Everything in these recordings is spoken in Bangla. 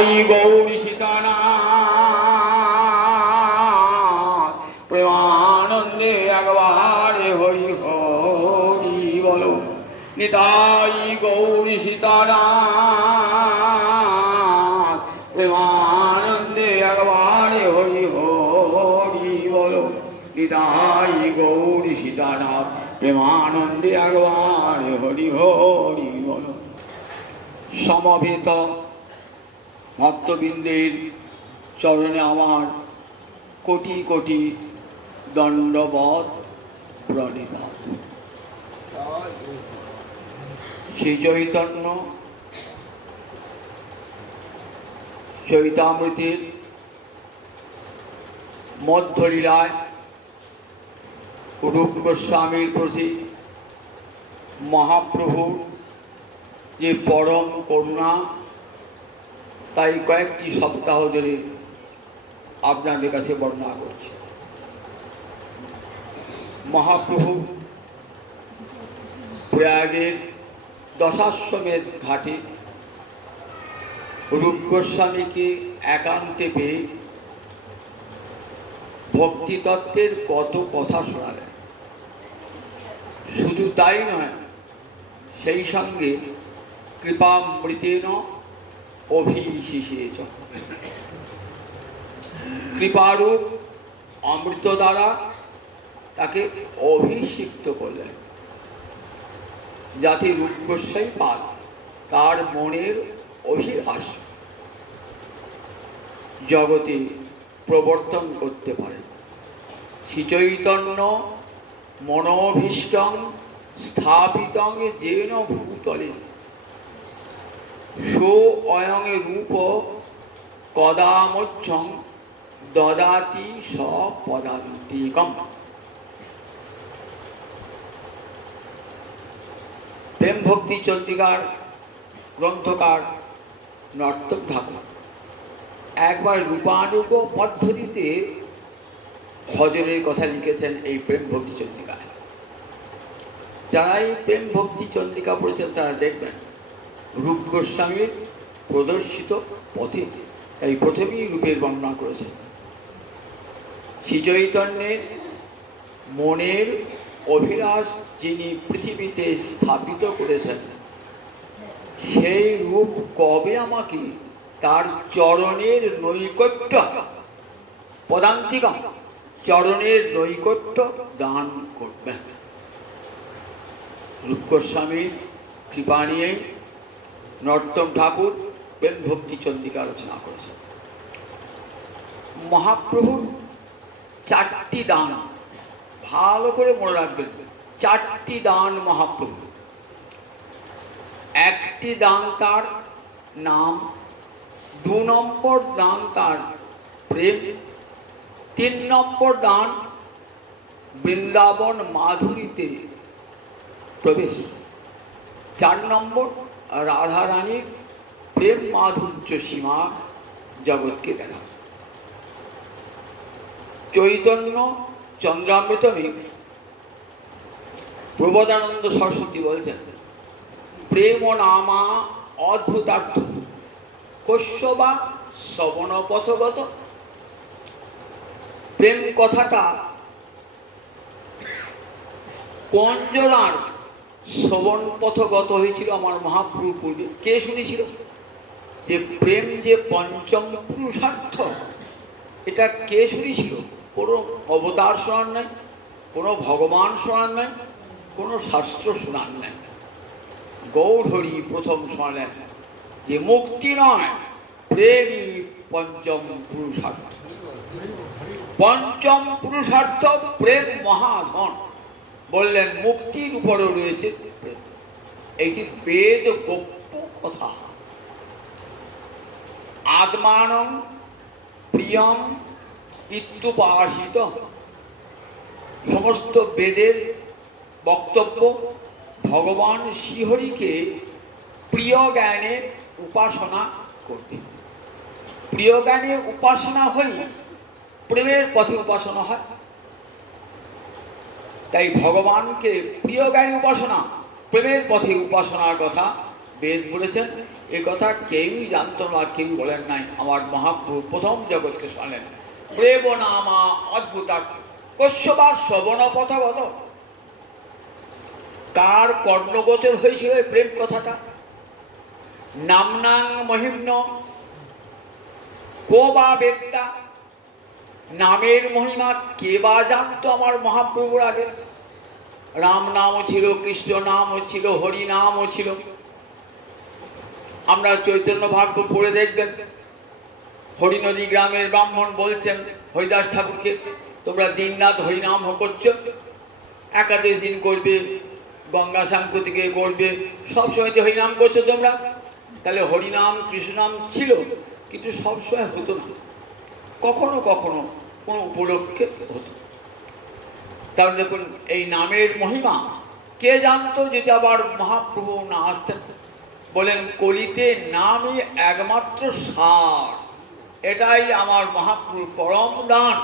गौरी सीतानाथ प्रेमानंदे अगवारे हरि हरि बोलो। निताई गौरी सीतानाथ प्रेमानंदे अगवारे हरि हरि बोलो। निताई गौरी सीतानाथ प्रेमानंदे अगवारे हरि हरि बोलो। समवेत भक्तबिंदेर चरणे आमार कोटि कोटि दंडवत प्रणिपात। श्री चैतन्य चैतामृतेर मध्यलीलाय रूप गोस्वामीर प्रति महाप्रभुर जे परम करुणा তাই কয়েকটি সপ্তাহ ধরে আপনাদের কাছে বর্ণনা করছি। মহাপ্রভু প্রয়াগের দশাশ্বমেধ ঘাটে রূপ গোস্বামীকে একান্তে পেয়ে ভক্তিতত্ত্বের কত কথা শোনালেন। শুধু তাই নয়, সেই সঙ্গে কৃপামৃতেন অভিষিষেচ, কৃপারূপ অমৃত দ্বারা তাকে অভিষিক্ত করলেন, যাতে রূপ গোস্বামী পাদ তার মনের অভিলাষ জগতে প্রবর্তন করতে পারেন। শ্রীচৈতন্য মনোভীষ্টং স্থাপিতং যেন ভূতলে সো অয়ং রূপ কদামোচ্ছং দদাতি সপদান্তিকম। প্রেম ভক্তি চন্দ্রিকার গ্রন্থকার নর্তক ঠাকুর একবার রূপানুগ পদ্ধতিতে ভজনের কথা লিখেছেন এই প্রেম ভক্তি চন্দ্রিকায়। যারা এই প্রেম ভক্তি চন্দ্রিকা পড়েছেন তারা দেখবেন রূপ গোস্বামীর প্রদর্শিত পথে তাই প্রথমেই রূপের বর্ণনা করেছেন। শ্রীচৈতন্যের মনের অভিলাষ যিনি পৃথিবীতে স্থাপিত করেছেন, সেই রূপ কবে আমাকে তার চরণের নৈকট্য পদান্তিকম চরণের নৈকট্য দান করবেন। রূপ গোস্বামীর কৃপা নিয়েই নর্তম ঠাকুর প্রেম ভক্তি চন্দ্রিকা রচনা করেছেন। মহাপ্রভুর চারটি দান ভালো করে মনে রাখবেন, চারটি দান মহাপ্রভু। একটি দান তার নাম, 2 নম্বর দান তার প্রেম, 3 নম্বর দান বৃন্দাবন মাধুরীতে প্রবেশ, 4 নম্বর রাধারানীর প্রেম মাধুর্য সীমা জগৎকে দেখা। চৈতন্য চন্দ্রামৃতমে প্রবোধানন্দ সরস্বতী বলছেন, প্রেম নামা অদ্ভুতার্থ কশ্যবা শ্রবণ পথগত। প্রেম কথাটা কোন জনার শ্রবণ পথগত হয়েছিল আমার মহাপ্রভু পূর্বে? কে শুনেছিল যে প্রেম যে পঞ্চম পুরুষার্থ? এটা কে শুনেছিল? কোনো অবতার শোনার নাই, কোনো ভগবান শোনার নাই, কোনো শাস্ত্র শোনার নাই। গৌরহরি প্রথম শোনালেন যে মুক্তি নয়, প্রেমই পঞ্চম পুরুষার্থ। পঞ্চম পুরুষার্থ প্রেম মহাধন। বললেন মুক্তির উপরেও রয়েছে প্রেম। এইটি বেদ গোপ্য কথা। আত্মানং প্রিয়ম ইত্যুপাসিত, সমস্ত বেদের বক্তব্য ভগবান শ্রীহরিকে প্রিয় জ্ঞানে উপাসনা করবে। প্রিয় জ্ঞানে উপাসনা হলে প্রেমের পথে উপাসনা হয়। তাই ভগবানকে প্রিয় জ্ঞানী উপাসনা, প্রেমের পথে উপাসনার কথা বেদ বলেছেন। এ কথা কেউই জানতো না, কেউ বলেন নাই। আমার মহাপ্রভু প্রথম জগৎকে শোনালেন প্রেম নামা অদ্ভুত কশ্যবা শ্রবণ পথগত। কার কর্ণগোচর হয়েছিল এই প্রেম কথাটা? নামনাং মহিম্ন কো বা বেদ্যা, নামের মহিমা কে বা জানতো আমার মহাপ্রভুর আগে? রাম নামও ছিল, কৃষ্ণ নামও ছিল, হরি নামও ছিল। আমরা চৈতন্য ভাগ্য পড়ে দেখবেন, হরিনদী গ্রামের ব্রাহ্মণ বলছেন হরিদাস ঠাকুরকে, তোমরা দিনরাত হরিনাম করছো, একাদশ দিন করবে, গঙ্গা সাংকতিকে করবে, সবসময় তো হরিনাম করছো তোমরা। তাহলে হরিনাম কৃষ্ণনাম ছিল, কিন্তু সবসময় হতো না, কখনো কখনো কোনো উপলক্ষে হতো। তাহলে দেখুন এই নামের মহিমা কে জানতো যদি আবার মহাপ্রভু না আসতেন? বলেন কলিতে নামই একমাত্র সার, এটাই আমার মহাপ্রভুর পরম দান।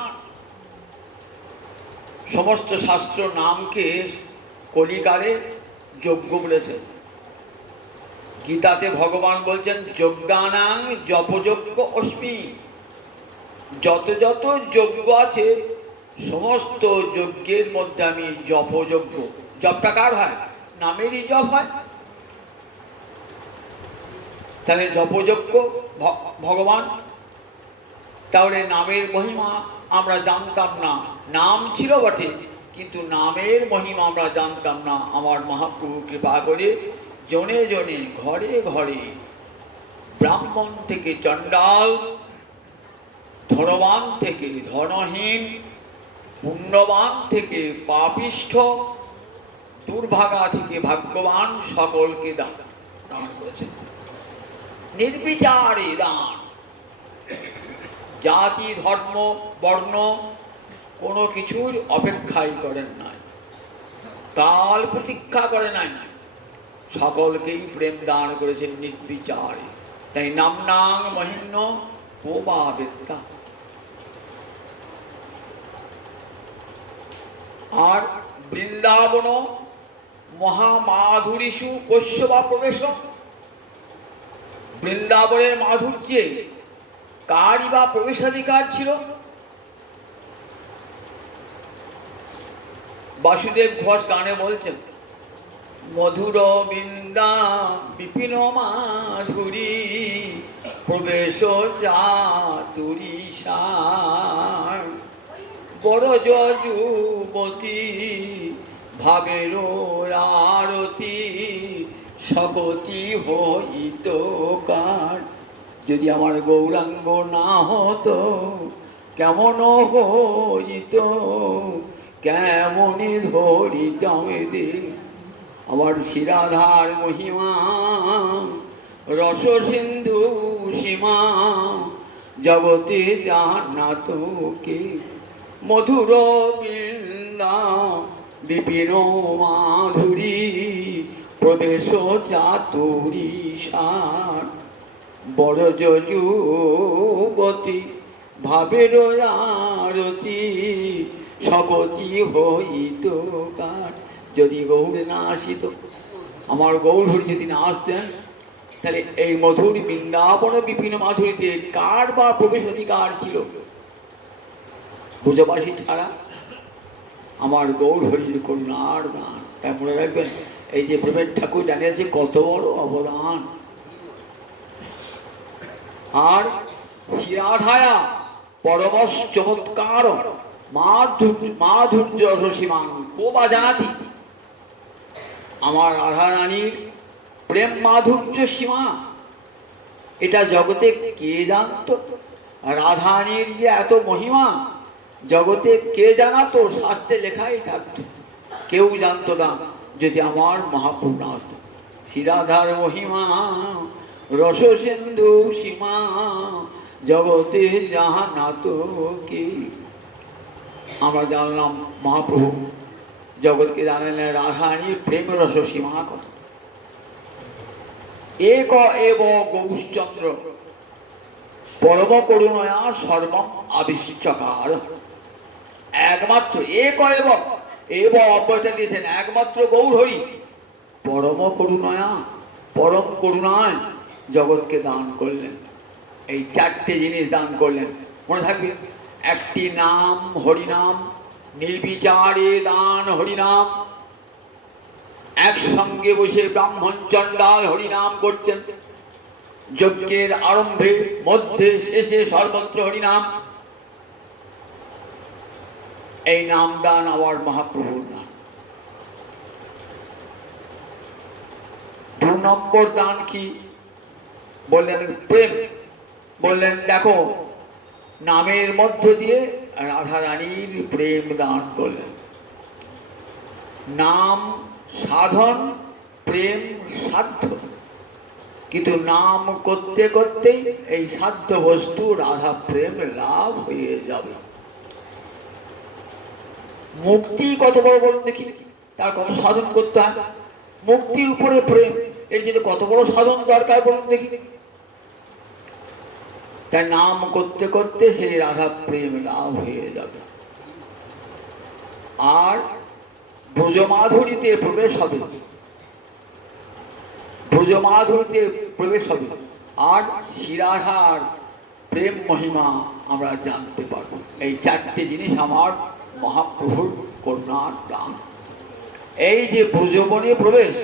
সমস্ত শাস্ত্র নামকে কলিকালে যজ্ঞ বলেছেন। গীতাতে ভগবান বলছেন যজ্ঞানাং জপযজ্ঞ অস্মি, যত যত যজ্ঞ আছে সমস্ত যজ্ঞের মধ্যে আমি জপযজ্ঞ। জপটা কার হয়? নামেরই জপ হয়। তাহলে জপযজ্ঞ ভগবান। তাহলে নামের মহিমা আমরা জানতাম না, নাম ছিল বটে কিন্তু নামের মহিমা আমরা জানতাম না। আমার মহাপ্রভু কৃপা করে জনে জনে ঘরে ঘরে, ব্রাহ্মণ থেকে চণ্ডাল, ধনবান থেকে ধনহীন, পুণ্যবান থেকে পাপিষ্ঠ, দুর্ভাগা থেকে ভাগ্যবান, সকলকে দান করেছেন। নির্বিচারে দান, জাতি ধর্ম বর্ণ কোনো কিছুর অপেক্ষাই করেন নাই, কাল প্রতীক্ষা করে নাই, সকলকেই প্রেম দান করেছেন নির্বিচারে। তাই নামনাং মহিম্ন কো বা বেদ্যা। আর বৃন্দাবন মহামাধুরীষু কস্য বা প্রবেশ, বৃন্দাবনের মাধুর্যে কারই বা প্রবেশাধিকার ছিল? বাসুদেব ঘোষ গানে বলছেন মধুর বৃন্দা বিপিন মাধুরী প্রবেশ চাতুরী সার, বড় যুবতী ভাবের আরতি সকতি হইত কার। যদি আমার গৌরাঙ্গ না হতো কেমন হইত, কেমনই ধরিতাম এদের। আবার শিরাধার মহিমা রস সিন্ধু সীমা, জগতে জানাত কে। মধুর বৃন্দা বিপিন মাধুরী প্রবেশ চাতুরী সার, বড় যুবতী ভাবের আরতি সকতি হইত কার। যদি গৌর না আসিত, আমার গৌর যদি না আসতেন, তাহলে এই মধুর বৃন্দাবন বিপিন মাধুরীতে কার বা প্রবেশ অধিকার ছিল? ব্রজবাসী ছাড়া। আমার গৌর হরির করুণার দান। তাই মনে রাখবেন, এই যে প্রভেদ ঠাকুর জানিয়েছে কত বড় অবদান। আর শিরাধায়া পরমশ চমৎকার মাধুর্য রসীমাং কো বা জানাতি। আমার রাধা রানীর প্রেম মাধুর্য সীমা এটা জগতে কে জানত? রাধারানীর যে এত মহিমা জগতে কে জানাতো? শাস্ত্রে লেখাই থাকতো, কেউ জানতো না যদি আমার মহাপ্রভু না আসতো। শিরাধার মহিমা রস সিন্ধু সীমা, জগতে জানাতো কে। আমরা জানলাম মহাপ্রভু, জগৎকে জানালেন রাধারানীর প্রেম রস সীমা কত। এক এব গৌশ্চন্দ্র পরম করুণয়া সর্বম আবিষ্কার। একমাত্র এক এব, এব অব্যয়টা দিয়েছেন, একমাত্র গৌর হরি পরম করুণয়া, পরম করুণায় জগৎকে দান করলেন, এই চারটে জিনিস দান করলেন। মনে থাকবে, একটি নাম হরিনাম, নির্বিচারে দান হরিনাম। একসঙ্গে বসে ব্রাহ্মণ চণ্ডাল হরিনাম করছেন, যজ্ঞের আরম্ভে মধ্যে শেষে সর্বত্র হরিনাম। এই নাম দান আমার মহাপ্রভুর নাম। 2 নম্বর দান কি বললেন? প্রেম। বললেন দেখো, নামের মধ্য দিয়ে রাধারানীর প্রেম দান করলেন। নাম সাধন, প্রেম সাধ্য, কিন্তু নাম করতে করতেই এই সাধ্য বস্তু রাধা প্রেম লাভ হয়ে যাবে। মুক্তি কত বড় বলুন দেখি, তার কত সাধন করতে হয়। মুক্তির উপরে প্রেম, এর জন্য কত বড় সাধন দরকার বলুন দেখি। তাই নাম করতে করতে সেই রাধা প্রেম লাভ হয়ে যাবে। আর ব্রজমাধুরীতে প্রবেশ হবে, ব্রজমাধুরীতে প্রবেশ হবে, আর শ্রীরাধার প্রেম মহিমা আমরা জানতে পারব। এই চারটে জিনিস আমার মহাপ্রভুর করুণার দান। এই যে ব্রজবনে প্রবেশ,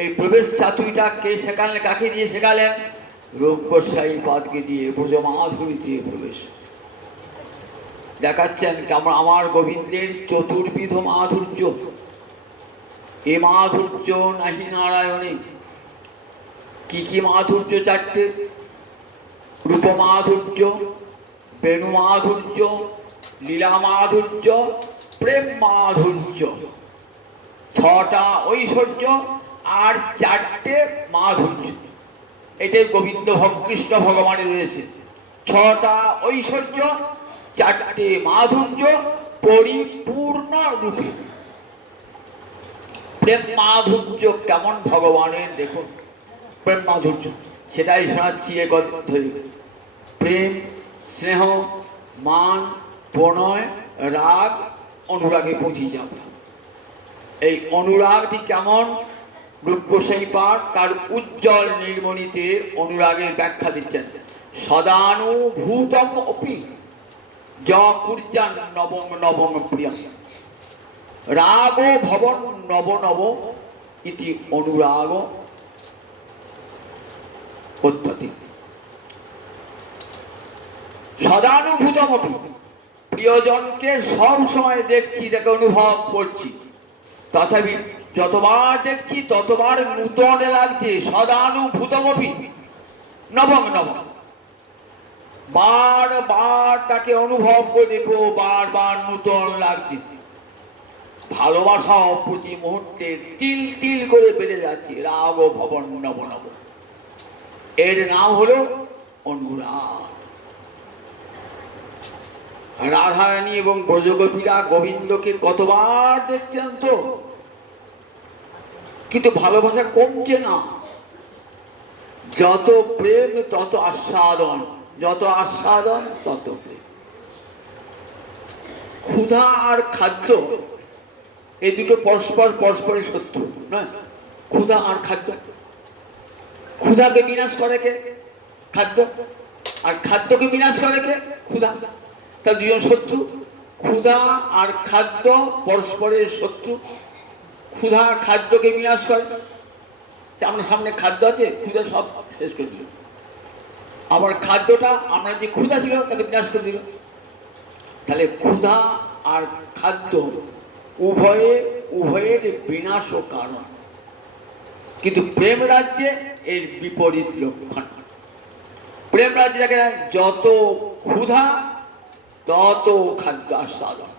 এই প্রবেশ চাতুরিটা কে শেখালেন? কাকে দিয়ে শেখালেন? রূপ গোস্বামী পাদকে দিয়ে ব্রজমাধুরীতে প্রবেশ দেখাচ্ছেন। কেমন আমার গোবিন্দের চতুর্বিধ মাধুর্য, এ মাধুর্য নাহি নারায়ণে। কি কি মাধুর্য? চারটে: রূপ মাধুর্য, বেণু মাধুর্য, লীলা মাধুর্য, প্রেম মাধুর্য। 6টা ঐশ্বর্য আর 4টে মাধুর্য। এটাই গোবিন্দ কৃষ্ণ ভগবানের রয়েছে। 6টা ঐশ্বর্য, 4টে মাধুর্য, পরিপূর্ণ রূপে। প্রেম মাধুর্য কেমন ভগবানের দেখুন, প্রেম মাধুর্য সেটাই শোনাচ্ছি এ কথা ধরে। প্রেম, স্নেহ, মান, প্রণয়, রাগ, অনুরাগে পৌঁছে যাব। এই অনুরাগটি কেমন? রূপ গোস্বামী পাঠ তার উজ্জ্বল নির্মণিতে অনুরাগের ব্যাখ্যা দিচ্ছেন। সদানুভূতম অপি যকুর্যান নবম নবম প্রিয় রাগ ভবন নব নব ইতি অনুরাগ পদ্ধতি। সদানুভূতম অপি, প্রিয়জনকে সব সময় দেখছি, তাকে অনুভব করছি, তথাপি যতবার দেখছি ততবার নূতন লাগছে। সদানুভূতমপি নবম নবম, বারবার তাকে অনুভব করে দেখো, বারবার নূতন লাগছে। ভালোবাসা প্রতি মুহূর্তে তিল তিল করে বেড়ে যাচ্ছে। রাগ ভবন নব নব, এর নাম হলো অনুরাগ। রাধারানী এবং ব্রজগোপীরা গোবিন্দকে কতবার দেখছেন তো, কিন্তু ভালোবাসা কমছে না। যত প্রেম তত আস্বাদন, যত আস্বাদন তত প্রেম। ক্ষুধা আর খাদ্য এই দুটো পরস্পরের শত্রু নয়। ক্ষুধা আর খাদ্য, ক্ষুধাকে বিনাশ করে কে? খাদ্য। আর খাদ্যকে বিনাশ করে কে? ক্ষুধা। তার দুজন শত্রু। ক্ষুধা আর খাদ্য পরস্পরের শত্রু। ক্ষুধা খাদ্যকে বিনাশ করে। আমরা সামনে খাদ্য আছে, ক্ষুধা সব শেষ করে দিল। আবার খাদ্যটা আমরা যে ক্ষুধা ছিল তাকে বিনাশ করে দিল। তাহলে ক্ষুধা আর খাদ্য উভয়ের বিনাশ ও কারণ। কিন্তু প্রেম রাজ্যে এর বিপরীত লক্ষণ। প্রেম রাজ্যে দেখে যত ক্ষুধা তত খাদ্য আস্বাদন।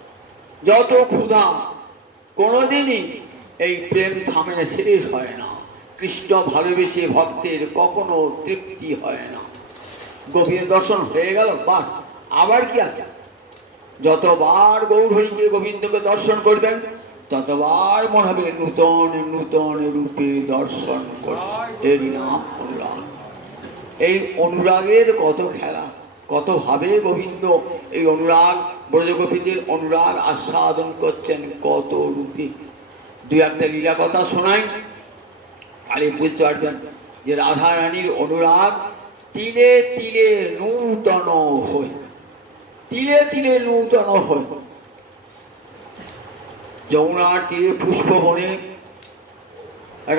যত ক্ষুধা, কোনোদিনই এই প্রেম থামে না, শেষ হয় না। কৃষ্ণ ভালোবেসে ভক্তের কখনো তৃপ্তি হয় না। গোপীর দর্শন হয়ে গেল, বাস, আবার কি আছে? যতবার গৌরহরিকে গোবিন্দকে দর্শন করবেন ততবার মনে হবে নূতন নূতন রূপে দর্শন করবেন। এরই নাম অনুরাগ। এই অনুরাগের কত খেলা, কত ভাবে গোবিন্দ এই অনুরাগ, ব্রজগোপীদের অনুরাগ আস্বাদন করছেন কত রূপে। 2-1টা লীলা কথা শোনাই, তাহলে বুঝতে পারবেন যে রাধা রানীর অনুরাগ তিলে তিলে নূতন হয়, তিলে তিলে নূতন হয়। যমুনার তীরে পুষ্প বনে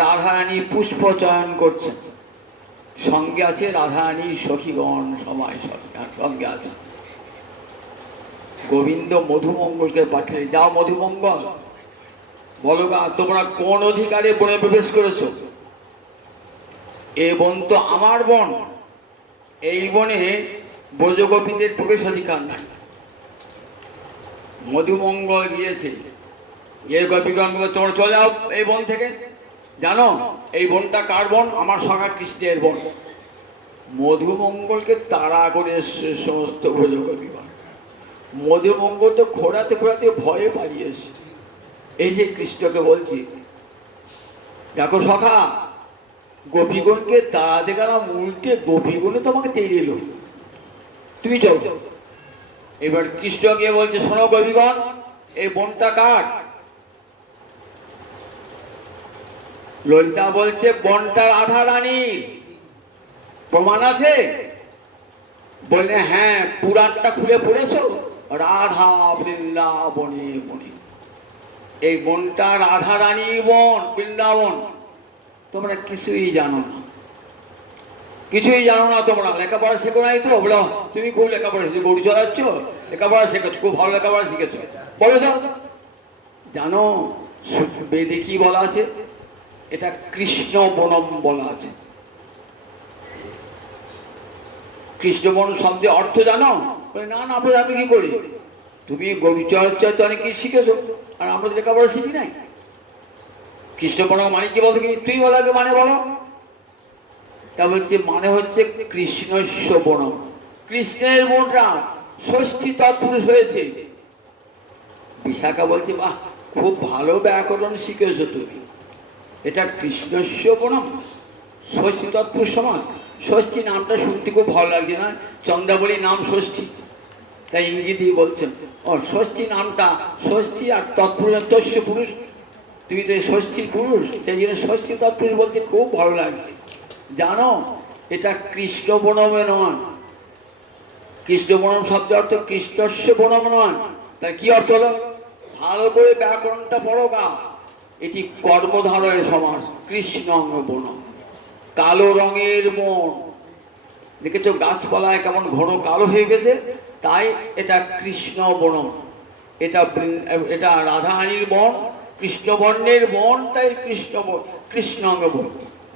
রাধা রানী পুষ্প চয়ন করছেন, সঙ্গে আছে রাধা রানীর সখীগণ, সবাই সঙ্গে আছে। গোবিন্দ মধুমঙ্গলকে পাঠালে, যাও মধুমঙ্গল, বলো গা তোমরা কোন অধিকারে বনে প্রবেশ করেছ? এ বন তো আমার বন, এই বনে ব্রজগোপীদের প্রবেশ অধিকার নাই। মধুমঙ্গল গিয়েছে, এ গোপীগণ তোমরা চলে যাও এই বন থেকে। জানো এই বনটা কার বন? আমার সখা কৃষ্ণের বন। মধুমঙ্গলকে তাড়া করে এসছে সমস্ত ব্রজগোপীগণ। মধুমঙ্গল তো খোঁড়াতে খোঁড়াতে ভয়ে পালিয়েছে। এই যে কৃষ্ণকে বলছি, দেখো সখা, গোপীগণকে তাড়াতে গেলাম, উল্টে গোপীগণে তোমাকে তেড়ে এলো, তুমি চলো। এবার কৃষ্ণ গিয়ে বলছে, শোনো গোপীগণ, এই বনটা কার? ললিতা বলছে বনটা রাধা রানীর। প্রমাণ আছে? বললে হ্যাঁ, পুরাণটা খুলে পড়েছো, রাধা বৃন্দাবনে বনে। এই বনটা রাধা রানীর বন, বৃন্দাবন। তোমরা কিছুই জানো না, কিছুই জানো না তোমরা। লেখাপড়া শেখো নাই তো? বলো তুমি খুব লেখাপড়া শিখে গরু চড়াচ্ছ, লেখাপড়া শিখেছো, খুব ভালো লেখাপড়া শিখেছো, বলো তো। জানো বেদে কি বলা আছে? এটা কৃষ্ণ বনম বলা আছে। কৃষ্ণ বন শব্দের অর্থ জানো? না না, আমরা জানি কি করি? তুমি গরু চড়াচ্ছ তো অনেক কিছু শিখেছো, আর আমরা লেখাপড়া শিখি নাই। কৃষ্ণ বন মানে কি বলতো? কি তুই বলো আগে, মানে বলো। তা বলছে মানে হচ্ছে কৃষ্ণস্য বনম, কৃষ্ণের বনটা ষষ্ঠী তৎপুরুষ হয়েছে। বিশাখা বলছে বাহ, খুব ভালো ব্যাকরণ শিখেছো তুমি। এটা কৃষ্ণস্য বনম, ষষ্ঠী তৎপুরুষ সমাজ। ষষ্ঠী নামটা শুনতে খুব ভালো লাগছে না? চন্দ্রাবলী নাম ষষ্ঠী, তাই ইংরেজি বলছেন ও ষষ্ঠী নামটা ষষ্ঠী, আর তৎপুরুষ তস্য পুরুষ, তুমি তো ষষ্ঠীর পুরুষ, সেই জন্য ষষ্ঠী তৎপুরুষ বলতে খুব ভালো লাগছে। জানো এটা কৃষ্ণ বনমে নয়। কৃষ্ণ বনম শব্দ অর্থ কৃষ্ণস্য বনম নয়। তার কি অর্থ হলো? ভালো করে ব্যাকরণটা পড়ো গা। এটি কর্মধারয় সমাস, কৃষ্ণ বনম। কালো রঙের বন, দেখেছো গাছপালায় কেমন ঘন কালো হয়ে গেছে, তাই এটা কৃষ্ণ বনম। এটা রাধারানীর বন, কৃষ্ণ বর্ণের বন, তাই কৃষ্ণ কৃষ্ণাঙ্গ বন,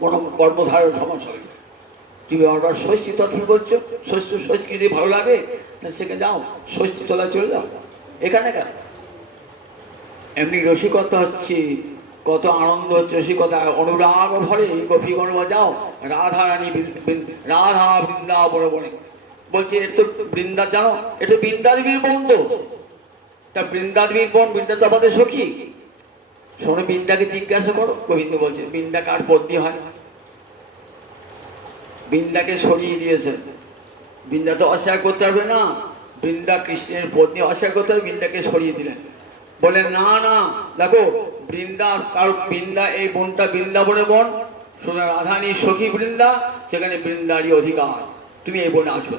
বনম কর্মধারয় সমাস হবে। তুমি আবার ষষ্ঠী তৎপুরুষ বলছো, ষষ্ঠী ষষ্ঠী যদি ভালো লাগে তাহলে সেখানে যাও, ষষ্ঠী তলায় চলে যাও। এখানে কেন? এমনি রসিকতা হচ্ছে, কত আনন্দ হচ্ছে, রসিকতা অনুরাগ ভরে গোপীগণ যাও রাধা রানী রাধা বৃন্দাবনে বনে। বলছে এটা তো বৃন্দা, জানো এটা বৃন্দাদেবীর বন্ধ। তা বৃন্দাদেবীর বোন, বৃন্দা তো আমাদের সখী। শোনো বৃন্দাকে জিজ্ঞাসা করো। গোবিন্দ বলছে বৃন্দা কার পত্নী হয়? বৃন্দাকে সরিয়ে দিয়েছেন। বৃন্দা তো অস্বীকার করতে পারবে না, বৃন্দা কৃষ্ণের পত্নী, অস্বীকার করতে হবে, বৃন্দাকে সরিয়ে দিলেন। বলেন না না, দেখো বৃন্দা কারণ বৃন্দা, এই বনটা বৃন্দাবনে বন, শোনা রাধারানীর সখী বৃন্দা, সেখানে বৃন্দারই অধিকার, তুমি এই বনে আসবে।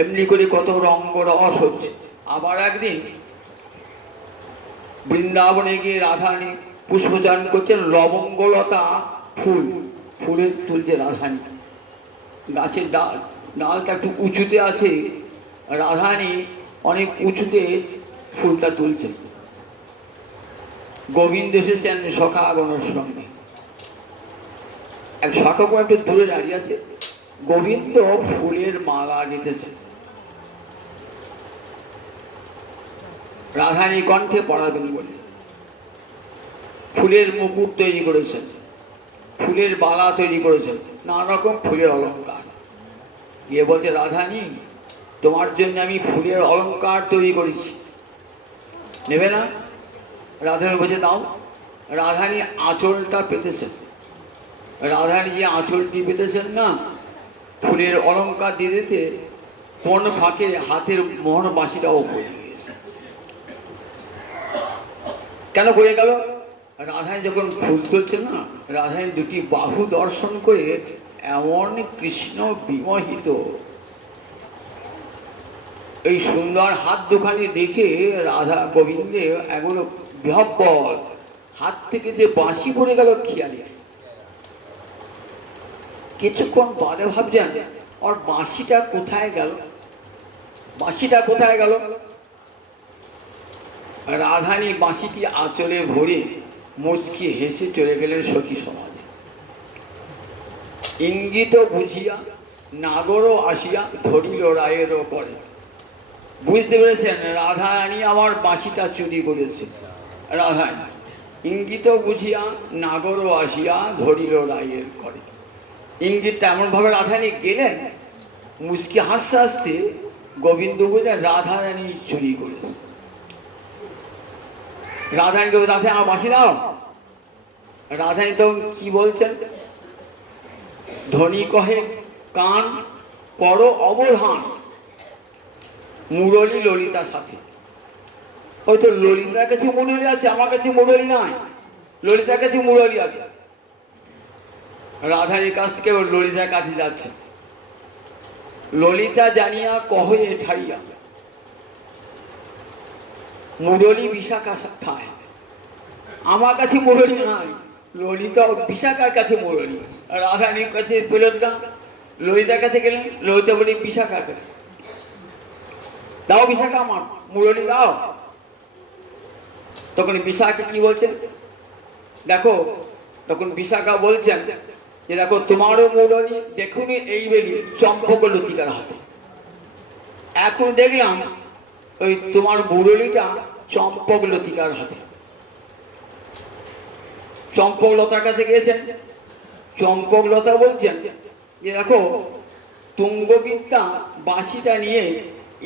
এমনি করে কত রঙ্গ রস হচ্ছে। আবার একদিন বৃন্দাবনে গিয়ে রাধারানী পুষ্পচয়ন করছেন, লবঙ্গলতা ফুল, ফুলে তুলছে রাধারানী। গাছের ডালটা একটু উঁচুতে আছে, রাধারানী অনেক উঁচুতে ফুলটা তুলছে। গোবিন্দ এসেছেন সখাগণের সঙ্গে। এক সখাগণ একটু দূরে দাঁড়িয়ে আছে, গোবিন্দ ফুলের মালা দিতেছে। রাধারানী কণ্ঠে পড়াবেন বলে ফুলের মুকুট তৈরি করেছেন, ফুলের বালা তৈরি করেছেন, নানা রকম ফুলের অলঙ্কার। গিয়ে বলছে রাধারানী, তোমার জন্য আমি ফুলের অলঙ্কার তৈরি করেছি, নেবে না? রাধারানী বলছে দাও। রাধারানী আঁচলটা পেতেছেন। রাধারানী যে আঁচলটি পেতেছেন না, ফুলের অলঙ্কার দিয়ে দিতে কোন ফাঁকে হাতের মোহন বাঁশিটাও পড়ে গিয়েছে। কেন পড়ে গেল? রাধারানী যখন ফুল তুলছেন না, রাধারানী দুটি বাহু দর্শন করে এমন কৃষ্ণ বিমোহিত, এই সুন্দর হাত দুখানি দেখে রাধা গোবিন্দে এগুলো বিহব্বল, হাত থেকে যে বাঁশি পড়ে গেল খেয়ালি। কিছুক্ষণ বাদে ভাবছেন ওর বাঁশিটা কোথায় গেল, বাঁশিটা কোথায় গেল। রাধারানী বাঁশিটি আঁচলে ভরে মুচকি হেসে চলে গেলেন সখী সমাজে। ইঙ্গিত বুঝিয়া নাগরও আসিয়া ধরিল রায়েরও করে। বুঝতে পেরেছেন রাধারানী আমার বাঁশিটা চুরি করেছে। রাধারানী ইঙ্গিত বুঝিয়া নাগরও আসিয়া ধরিল রায়ের করে। ইঙ্গিতটা এমনভাবে রাধারানী গেলেন, মুচকি হাসতে হাসতে গোবিন্দ বললেন রাধারানী চুরি করেছে। রাধারানীকে রাধা আমার বাঁশি দাও। রাধারানী তখন কি বলছেন, ধ্বনি কহে কান পর অবধান, মুরলী ললিতার সাথে। হয়তো ললিতার কাছে মুরলী আছে, আমার কাছে মুরলী নাই, ললিতার কাছে মুরলী আছে। রাধারানীর কাছ থেকে ললিতার কাছে যাচ্ছে। ললিতা জানিয়া কহে ঠাইয়া মুরলী বিশাখা খায়। আমার কাছে মুরলী নাই, ললিতা বিশাখার কাছে মুরলী। রাধারানীর কাছে পেলেন না, ললিতার কাছে গেলেন, ললিতা বলি বিশাখার কাছে দাও, বিশাখা আমার মুরলী দাও। তখন বিশাখা কি বলছেন দেখো, তখন বিশাখা বলছেন যে দেখো তোমারও মুরলী দেখুনি এই বেলি চম্পক লতিকার হাতে। এখন দেখলাম ওই তোমার মুরলীটা চম্পক লতিকার হাতে। চম্পক লতার কাছে গিয়েছেন, চম্পক লতা বলছেন যে দেখো তুঙ্গবিদ্যা বাঁশিটা নিয়ে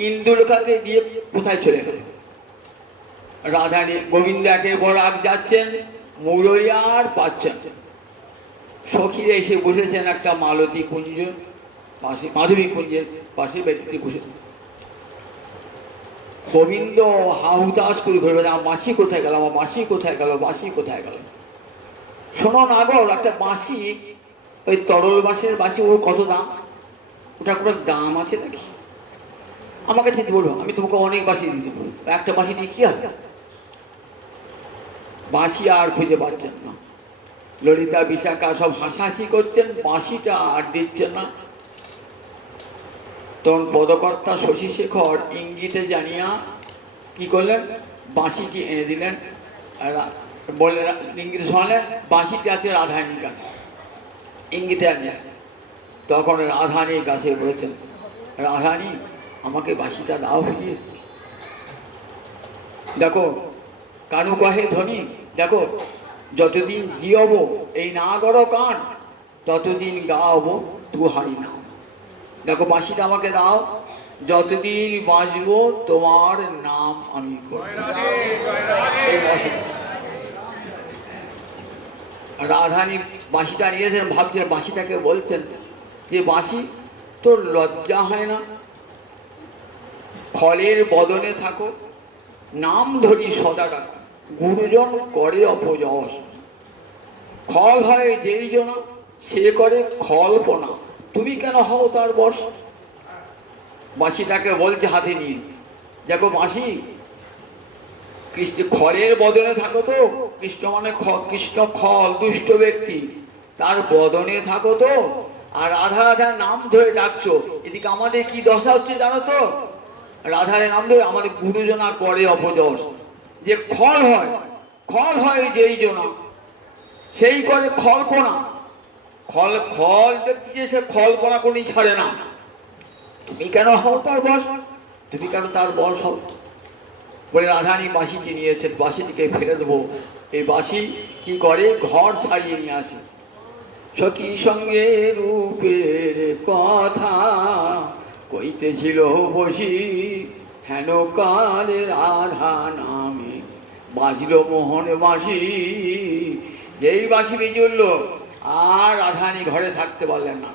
ইন্দুলেখাকে দিয়ে কোথায় চলে গেল। রাধারানী গোবিন্দ একের পর আগ যাচ্ছেন, মুরলী আর পাচ্ছেন। সখীরা এসে বসেছেন একটা মালতী কুঞ্জ পাশে, মাধবী কুঞ্জের পাশে ব্যক্তিতে বসেছেন। গোবিন্দ হাহুতাশ করে ঘুরে আমার বাঁশি কোথায় গেল, আমার বাঁশি কোথায় গেল, বাঁশি কোথায় গেল। শোনো নাগর, একটা বাঁশি ওই তরল বাঁশের বাঁশি ওর কত দাম, ওটা কোনো দাম আছে নাকি? আমার কাছে বলবো, আমি তোমাকে অনেক বাঁশি দিতে বলবো, একটা বাঁশি দিয়ে কি হবে? বাঁশি আর খুঁজে পাচ্ছেন না। ললিতা বিশাখা সব হাসাহাসি করছেন, বাঁশিটা আর দিচ্ছেন না। তখন পদকর্তা শশীশেখর ইঙ্গিতে জানিয়া কি করলেন, বাঁশিটি এনে দিলেন। বললেন ইঙ্গিতে শোনালেন বাঁশিটি আছে রাধারানীর কাছে, ইঙ্গিতে আনে। তখন রাধারানীর কাছে বলেছেন রাধারানী আমাকে বাঁশিটা দাও ফিরিয়ে। দেখো কানু কহে ধ্বনি, দেখো যতদিন জিয়ব এই নাগর কান ততদিন গাওব তুহারি নাম। দেখো বাঁশিটা আমাকে দাও, যতদিন বাঁচব তোমার নাম আমি করব। এই বাঁশিটা রাধারানী বাঁশিটা নিয়েছেন, ভাবছেন বাঁশিটাকে বলছেন যে বাঁশি তোর লজ্জা হয় না, ফলের বদনে থাকো, নাম ধরি সদা ডাক, গুরুজন করে অপযশ। ফল হয় যেই জন সে করে খল্পনা, তুমি কেন হও তার বশ। বাঁশিটাকে বলছে হাতে নিয়ে, দেখো বাঁশি কৃষ্ণ খলের বদনে থাকো তো, কৃষ্ণ মানে কৃষ্ণ খল দুষ্ট ব্যক্তি, তার বদনে থাকো তো, আর রাধা রাধা নাম ধরে ডাকছো। এদিকে আমাদের কি দশা হচ্ছে জানো তো, রাধার নাম ধরে আমাদের গুরুজনা করে অপযশ। যে খল হয়, খল হয় যেই জনা সেই করে খল্পনা। খল খল ব্যক্তি যে সে খল্পনা কোনই ছাড়ে না। তুমি কেন হও তার বশ, তুমি কেন তার বশ হও। বলে রাধারানী বাঁশিটি নিয়েছেন, বাঁশিটিকে ফেলে দেবো। এই বাঁশি কি করে, ঘর ছাড়িয়ে নিয়ে আসে। সখী সঙ্গে রূপের কথা কইতেছিল বসি, হেন কালে রাধা নামে বাজল মোহন বাঁশি। যেই বাঁশি বেজে উঠলো আর রাধারানী ঘরে থাকতে পারলেন না।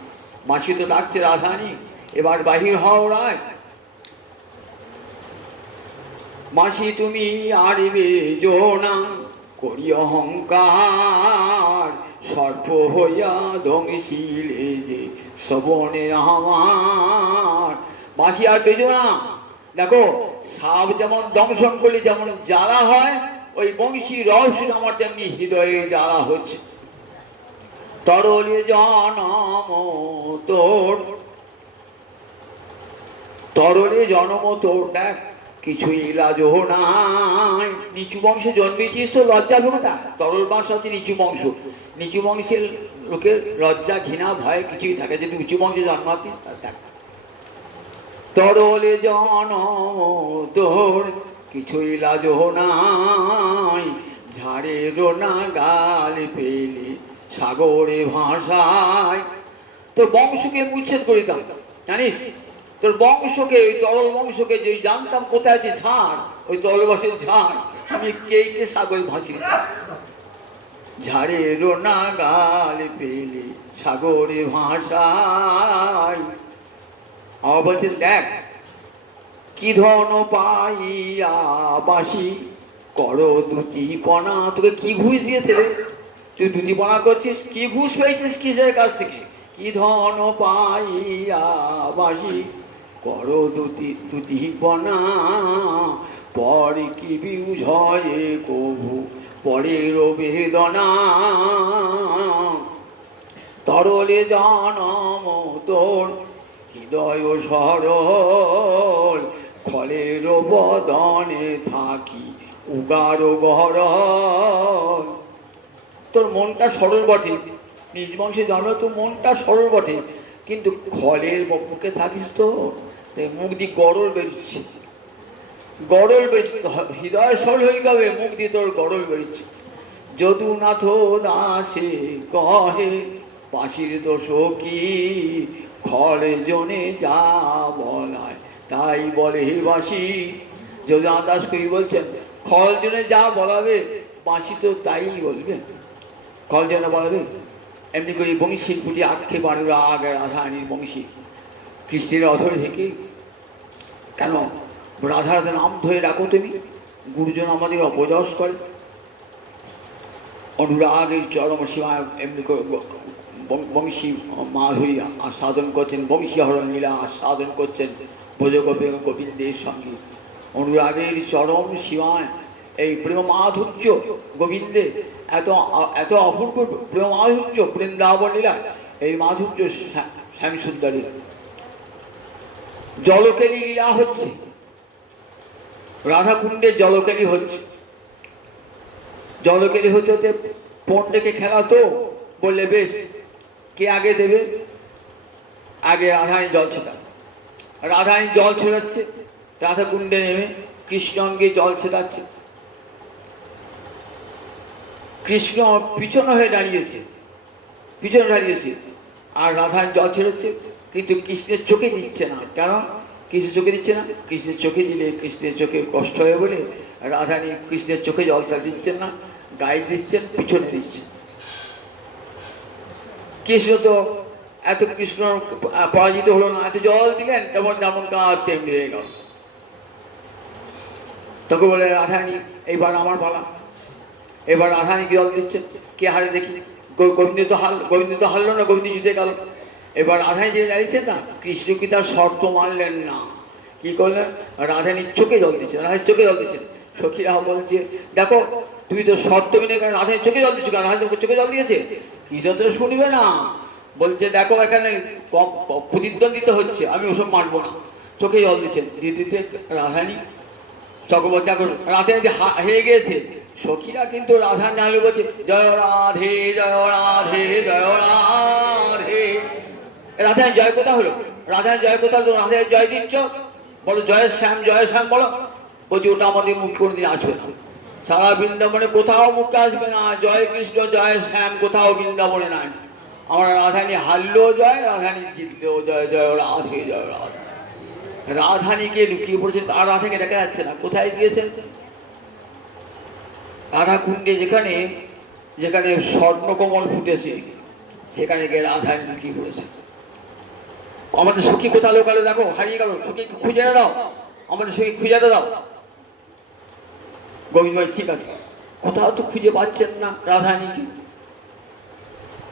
বাঁশি তো ডাকছে রাধারানী, এবার বাহির হও রায়। বাঁশি তুমি আর বেজো না, করি অহংকার, সর্প হইয়া ধ্বংসিলে যে শ্রবণের আমার। বাঁশি আর বেজো না। দেখো সাপ যেমন দংশন করলে যেমন জ্বালা হয়, ওই বংশী রহস্য আমার তেমনি হৃদয়ে জ্বালা হচ্ছে। তরলে জনম তোর, তরলে জন্ম তোর, দেখ কিছু ইলাজ নাই। নিচু বংশে জন্মেছিস তো লজ্জা ভোগতা। তরল বংশ হচ্ছে নিচু বংশ। নিচু বংশের লোকের লজ্জা ঘৃণা ভয় কিছুই থাকে, যদি উঁচু বংশে জন্মাতিস তার দেখ। তরলে জনম তোর, কিছু ইলাজ নাই। ঝাড়ের না গাল পেলে সাগরে ভাষায়। তোর বংশকে উচ্ছেদ করে দাম, জানিস? তোর বংশকে, ওই তরল বংশকে যে জানতাম কোথায় আছে ঝাড়, ওই তরল বংশের ঝাড় আমি কেটে সাগরে ভাসি। ঝাড়ের না গাল পেলে সাগরে ভাষায়। আমার বলছেন দেখ, কি ধন পাইয়া বাসি করো দুটিপনা। তোকে কি ঘুষ দিয়েছে রে? তুই দুটিপনা করছিস, কি ঘুষ পেয়েছিস কিসের কাছ থেকে? কি ধন পাইয়া বাসি করো দুটিপনা। পর কি বিউঝয়ে কভু পরের বেদনা। তরলে জনম তোর, হৃদয় সরল, খলের বদনে থাকি উগার গরল। তোর মনটা সরল বটে, নিজ বংশে জন্ম, তোর মনটা সরল বটে, কিন্তু খলের বুকে থাকিস তো, মুখ দিয়ে গরল বেরোচ্ছে, গরল বেরোচ্ছে। হৃদয় সরল হয়ে যাবে, মুখ দিয়ে তোর গরল বেরোচ্ছে। যদুনাথ দাসে কহে বাঁশির দোষ কি, খলে জনে যা বলায় তাই বলে হে বাঁশি। যদুনাথ দাস কই বলছেন, খল জনে যা বলাবে বাঁশি তো তাই বলবে। খল জনে বলাবে, এমনি করে বংশীর প্রতি আক্ষেপ অনুরাগ রাধারানীর বংশী কৃষ্ণের অধর থেকে। কেন রাধারাধার নাম ধরে রাখো তুমি? গুরুজন আমাদের অপযশ করে, অনুরাগের চরম সীমায় এমনি করে বংশী মাধুরী আস্বাদন করছেন, বংশী হরণ লীলা আস্বাদন করছেন ভোজগোপে গোবিন্দের সঙ্গে। অনুরাগের চরম সীমায় এই প্রেম মাধুর্য গোবিন্দে, এত এত অপূর্ব প্রেম মাধুর্য বৃন্দাবন লীলা। এই মাধুর্য শ্যামসুন্দরী জলকেলী লীলা হচ্ছে, রাধাকুণ্ডের জলকেলী হচ্ছে। জলকেলী হতে হতে পণ্ডেকে খেলাতো, বললে বেশ কে আগে দেবে? আগে রাধারানী জল ছেটা। রাধারানী জল ছেড়াচ্ছে, রাধাকুণ্ডে নেমে কৃষ্ণকে জল ছেটাচ্ছে। কৃষ্ণ পিছনে হয়ে দাঁড়িয়েছে, পিছনে দাঁড়িয়েছে, আর রাধারানী জল ছেড়েছে, কিন্তু কৃষ্ণের চোখে দিচ্ছে না। কেন কৃষ্ণের চোখে দিচ্ছে না? কৃষ্ণের চোখে দিলে কৃষ্ণের চোখে কষ্ট হয় বলে রাধারানী কৃষ্ণের চোখে জলটা দিচ্ছেন না, গায়ে দিচ্ছেন, পিছনে দিচ্ছেন। কৃষ্ণ তো এত কৃষ্ণ পরাজিত হলো না, এত জল দিলেন, তেমন যেমন কাজ তেমনি হয়ে গেল। তখন বলে রাধারানী এইবার আমার পালা। এবার রাধারানীকে জল দিচ্ছেন, কে হারে দেখি? গোবিন্দ তো হারলো না, গোবিন্দ জিতে গেল। এবার রাধারানী যে দাঁড়িয়েছেন না, কৃষ্ণ কি তার শর্ত মানলেন না, কি করলেন? রাধারানীর চোখে জল দিচ্ছেন, রাধার চোখে জল দিচ্ছেন। সখীরা বলছে, দেখো তুমি তো শর্ত মেনে কেন রাধারানীর চোখে জল দিচ্ছ? কেন রাধারানী চোখে জল দিয়েছে? কৃষ্ণ তো শুনবে না, বলছে দেখো এখানে প্রতিদ্বন্দ্বিতা হচ্ছে, আমি ওসব মানবো না। চোখে জল দিচ্ছেন, দিতে রাধারানী চক্রবর্তী এখন রাধারানী হেরে গিয়েছে। সখীরা কিন্তু রাধা নামে বলছে জয় রাধে জয় রাধে জয় রাধে। রাধারানী জয় কোথা হলো? রাধারানী জয় কোথা হলো? রাধারানী জয় দিচ্ছ, বলো জয় শ্যাম বলো। বলছি ওটা আমাদের মুখ কোনোদিন আসবে না, সারা বৃন্দাবনে কোথাও মুখে আসবে না। জয় কৃষ্ণ জয় শ্যাম কোথাও বৃন্দাবনে নাই। আমরা রাধারানী হারলেও জয়, রাধারানী জিতলেও জয়, জয় রাধে জয় রাধে। রাধারানীকে লুকিয়ে পড়েছেন, আর রাধাকে দেখা যাচ্ছে না, কোথায় গিয়েছেন? রাধাকুণ্ডে যেখানে যেখানে স্বর্ণকমল ফুটেছে সেখানে গিয়ে রাধারানী লুকিয়ে পড়েছে। আমাদের সখী কোথাও লোকালে, দেখো হারিয়ে গেল, সখীকে খুঁজে দাও, আমাদের সখী খুঁজে দাও। গোবিন্দ ভাই ঠিক আছে, কোথাও তো খুঁজে পাচ্ছেন না রাধারানীকে।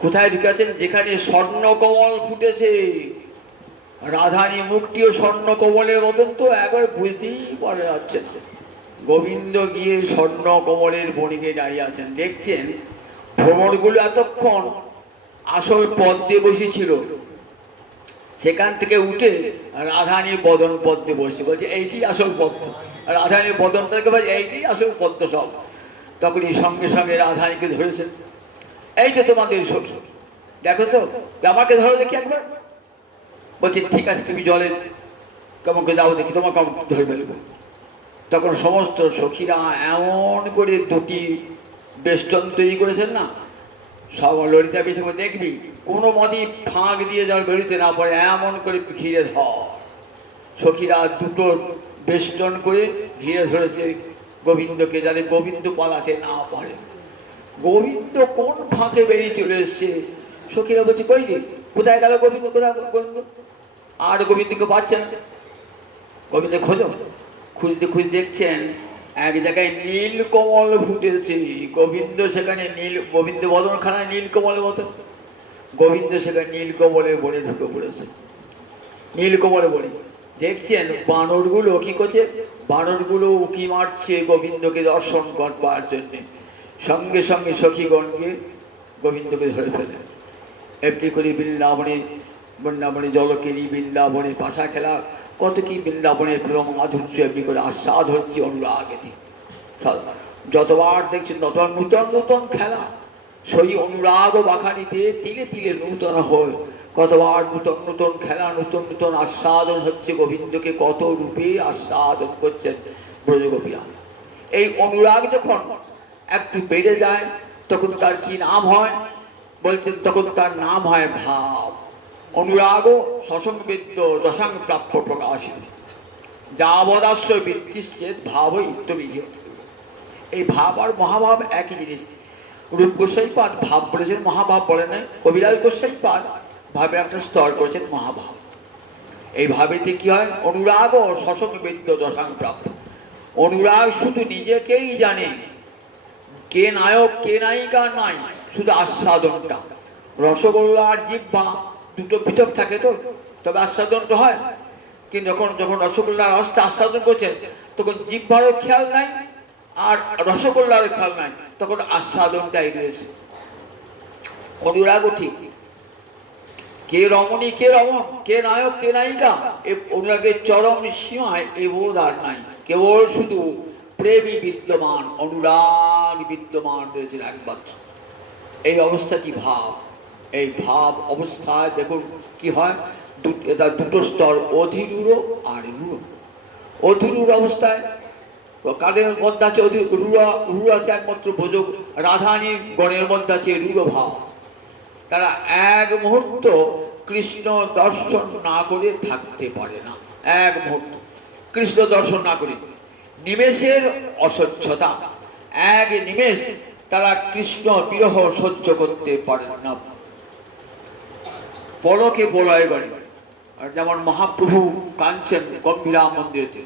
কোথায় ঢুকেছেন? যেখানে স্বর্ণ কমল ফুটেছে, রাধারানী মুখটিও স্বর্ণ কমলের মতন, তো একবার বুঝতেই পারা যাচ্ছে না। গোবিন্দ গিয়ে স্বর্ণ কমলের বণিকে দাঁড়িয়ে আছেন, দেখছেন ভ্রমরগুলো এতক্ষণ আসল পদ্মে বসেছিল, সেখান থেকে উঠে রাধারানী বদন পদ্মে বসে, বলছে এইটি আসল পদ্ম। রাধারানীর বদন থেকে বলছে এইটি আসল পদ্ম সব। তখনই সঙ্গে সঙ্গে রাধারানীকে ধরেছেন, এই তো তোমাদের সখী, দেখো তো, আমাকে ধরো দেখি একবার। বলছে ঠিক আছে, তুমি জলে কেমনকে যাও দেখি, তোমাকে কেমন ধরে ফেলবো। তখন সমস্ত সখীরা এমন করে দুটি বেষ্টন তৈরি করেছেন না, সব ললিতা বেশি দেখবি কোনো মতেই ফাঁক দিয়ে যেন বেরোতে না পারে, এমন করে ঘিরে ধর। সখীরা দুটো বেষ্টন করে ঘিরে ধরেছে গোবিন্দকে, যাতে গোবিন্দ পালাতে না পারে। গোবিন্দ কোন ফাঁকে বেরিয়ে চলে এসছে, সখীরা বলছে কই রে, কোথায় গেল গোবিন্দ, কোথায় গোবিন্দ? আর গোবিন্দকে পাচ্ছেন না। গোবিন্দ খোঁজো, খুঁজতে খুঁজতে দেখছেন এক জায়গায় নীল কমল ফুটেছে। গোবিন্দ সেখানে গোবিন্দ বদনখানায় নীল কমলের মতো, গোবিন্দ সেখানে নীল কমলের বনে ঢুকে পড়েছে। নীল কমলের বনে দেখছেন বানরগুলো কি করছে, বানরগুলো উকি মারছে গোবিন্দকে দর্শন করবার জন্যে। সঙ্গে সঙ্গে সখীগণকে গোবিন্দকে ধরে ফেলে। এমনি করে বৃন্দাবনে, বৃন্দাবনে জলকেলি, বৃন্দাবনে পাশা খেলা, কত কি বৃন্দাবনের প্রেম মাধুর্য এমনি করে আস্বাদ হচ্ছে অনুরাগেতে। যতবার দেখছেন ততবার নূতন নূতন খেলা, সেই অনুরাগ ও বাখানিতে তিলে তিলে নূতন হয়। কতবার নূতন নূতন খেলা, নূতন নূতন আস্বাদন হচ্ছে, গোবিন্দকে কত রূপে আস্বাদন করছেন ব্রজগোপীরা। এই অনুরাগ যখন একটু বেড়ে যায় তখন তার কি নাম হয় বলছেন, তখন তার নাম হয় ভাব। অনুরাগ সসংবিদ্য দশাং প্রাপ্য প্রকাশিত যাবদাস্য বৃত্তিশ্চেদ ভাব ইত্যবিধীয়ত। এই ভাব আর মহাভাব একই জিনিস। রূপ গোস্বাইপাদ ভাব বলেছেন, মহাভাব বলে নাই। কবিরাজ গোস্বাইপাদ ভাবের একটা স্তর করেছেন মহাভাব। এই ভাবেতে কি হয়, অনুরাগ ও সসংবিদ্য দশাং প্রাপ্য। অনুরাগ শুধু নিজেকেই জানে, কে নায়ক কে নায়িকা নাই, শুধু আস্বাদনটা। রসগোল্লা আর জিহ্বা দুটো পৃথক থাকে তো, তবে আস্বাদনটা হয়। কিন্তু যখন যখন রসগোল্লার রসটা আস্বাদন করছেন তখন জিহ্বারও খেয়াল নাই আর রসগোল্লারও খেয়াল নাই, তখন আস্বাদনটাই রয়েছে। অনুরাগও ঠিক, কে রমণী কে রমণ, কে নায়ক কে নায়িকা, এই অনুরাগের চরম সীমায় এ বোধ আর নাই। কেবল শুধু প্রেমী বিদ্যমান, অনুরাগ বিদ্যমান রয়েছে একমাত্র। এই অবস্থাটি ভাব। এই ভাব অবস্থায় দেখুন কি হয়, তার দুটো স্তর, অধিরূঢ় আর রূঢ়। অধিরূঢ় অবস্থায় কাদের মধ্যে আছে রূঢ় আছে একমাত্র ভোজক রাধারানীর গণের মধ্যে আছে রূঢ় ভাব। তারা এক মুহূর্ত কৃষ্ণ দর্শন না করে থাকতে পারে না, এক মুহূর্ত কৃষ্ণ দর্শন না করে। নিমেষের অসহ্যতা, এক নিমেষ তারা কৃষ্ণ বিরহ সহ্য করতে পারেন না। পলকে বলয় করে, আর যেমন মহাপ্রভু কাঁদছেন গম্ভীরা মন্দিরেতে,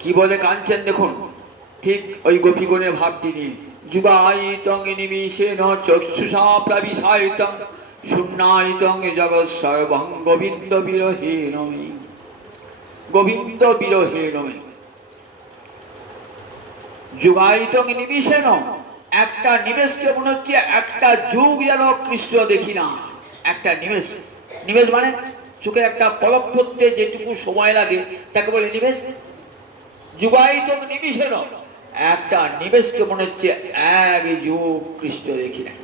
কি বলে কাঁদছেন দেখুন, ঠিক ওই গোপীগণের ভাবটি নিয়ে। যুগায়িতং নিমিষেন চক্ষুষা প্লাবিসায়িতং শূন্যায়িতং জগৎ সর্বং গোবিন্দ বিরহেণ মে, গোবিন্দ বিরহেণ মে। যুগায়িতং নিমিষেন, একটা নিমেষকে মনে হচ্ছে একটা যুগ যেন কৃষ্ণ দেখি না। একটা নিমেষ, নিমেষ মানে চোখে একটা পলক পড়তে যেটুকু সময় লাগে তাকে বলে নিমেষ। যুগায়িতং নিমিষেন, একটা নিমেষকে মনে হচ্ছে এক যুগ কৃষ্ণ দেখি না।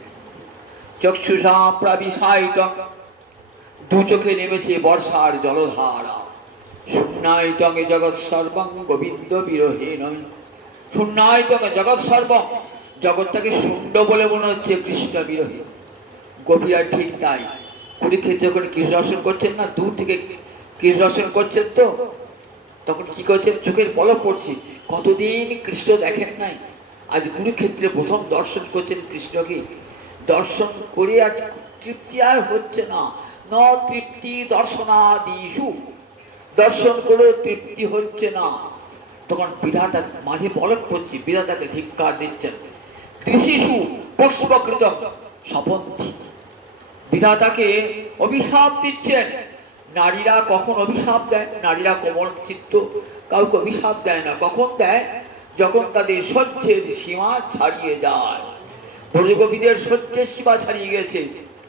চক্ষুষা প্লাবিসায়িতং, দু চোখে নেমেছে বর্ষার জলধারা। শূন্যায়িতং জগৎ সর্বং গোবিন্দ বিরহেণ মে, শূন্যায়িতং জগৎ সর্বং, জগৎটাকে শূন্য বলে মনে হচ্ছে কৃষ্ণ বিরহী। গোপীরা ঠিক তাই। কুরুক্ষেত্রে যখন কৃষ্ণ দর্শন করছেন না, দূর থেকে কৃষ্ণ দর্শন করছেন তো তখন কি করছেন, চোখের পলক পড়ছে, কতদিন কৃষ্ণ দেখেন নাই, আজ কুরুক্ষেত্রে প্রথম দর্শন করছেন কৃষ্ণকে। দর্শন করে আর তৃপ্তি আর হচ্ছে না, ন তৃপ্তি দর্শনাদিষু, দর্শন করেও তৃপ্তি হচ্ছে না। তখন বিধাতা মাঝে বলক করছে, বিধাতাকে ধিক্কার দিচ্ছেন। ত্রিশিশু পুষ্পকৃত স্বপন্থী, বিধাতাকে অভিশাপ দিচ্ছেন। নারীরা কখন অভিশাপ দেয়? নারীরা কোমল চিত্ত, কাউকে অভিশাপ দেয় না। কখন দেয়? যখন তাদের সহ্যের সীমা ছাড়িয়ে যায়। ব্রজগোপীদের সহ্যের সীমা ছাড়িয়ে গেছে,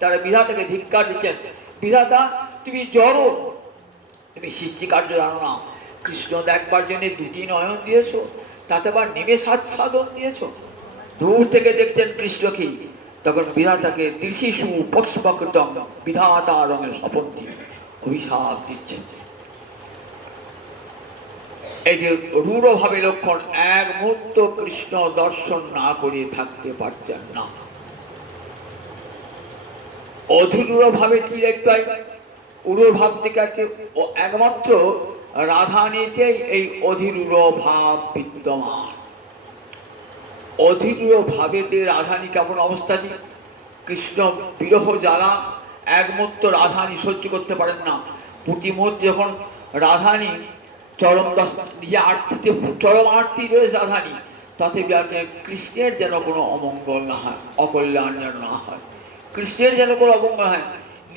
তারা বিধাতাকে ধিক্কার দিচ্ছেন। বিধাতা, তুমি জড়ো, তুমি সৃষ্টি কার্য জানো না। কৃষ্ণ দেখবার জন্য দুটি নয়ন দিয়েছ, তাতে আবার নিমেষ আচ্ছাদন দিয়েছ। দূর থেকে দেখছেন কৃষ্ণকে। তখন বিধাতাকে দৃশিশু পুষ্পকৃতম বিধাতা রঙের স্বপন্থী অভিশাপ দিচ্ছেন। এই যে রূঢ়ভাবে লক্ষণ, এক মুহূর্ত কৃষ্ণ দর্শন না করে থাকতে পারছেন না। অধূর ভাবে কি দেখতে হয়? উড়োর ভাব থেকে একমাত্র রাধানীতেই এই অধীর ভাব বিদ্যমান। অধীর ভাবেতে রাধানী কেমন অবস্থাটি? কৃষ্ণ বিরহ জ্বালা একমাত্র রাধানী সহ্য করতে পারেন না। প্রতি মুহূর্তে যখন রাধানী চরম নিজে আর্তিতে চরম আর্তি রয়েছে রাধানী, তাতে কৃষ্ণের যেন কোনো অমঙ্গল না হয়, অকল্যাণ যেন না হয়, কৃষ্ণের যেন কোনো অমঙ্গল হয়।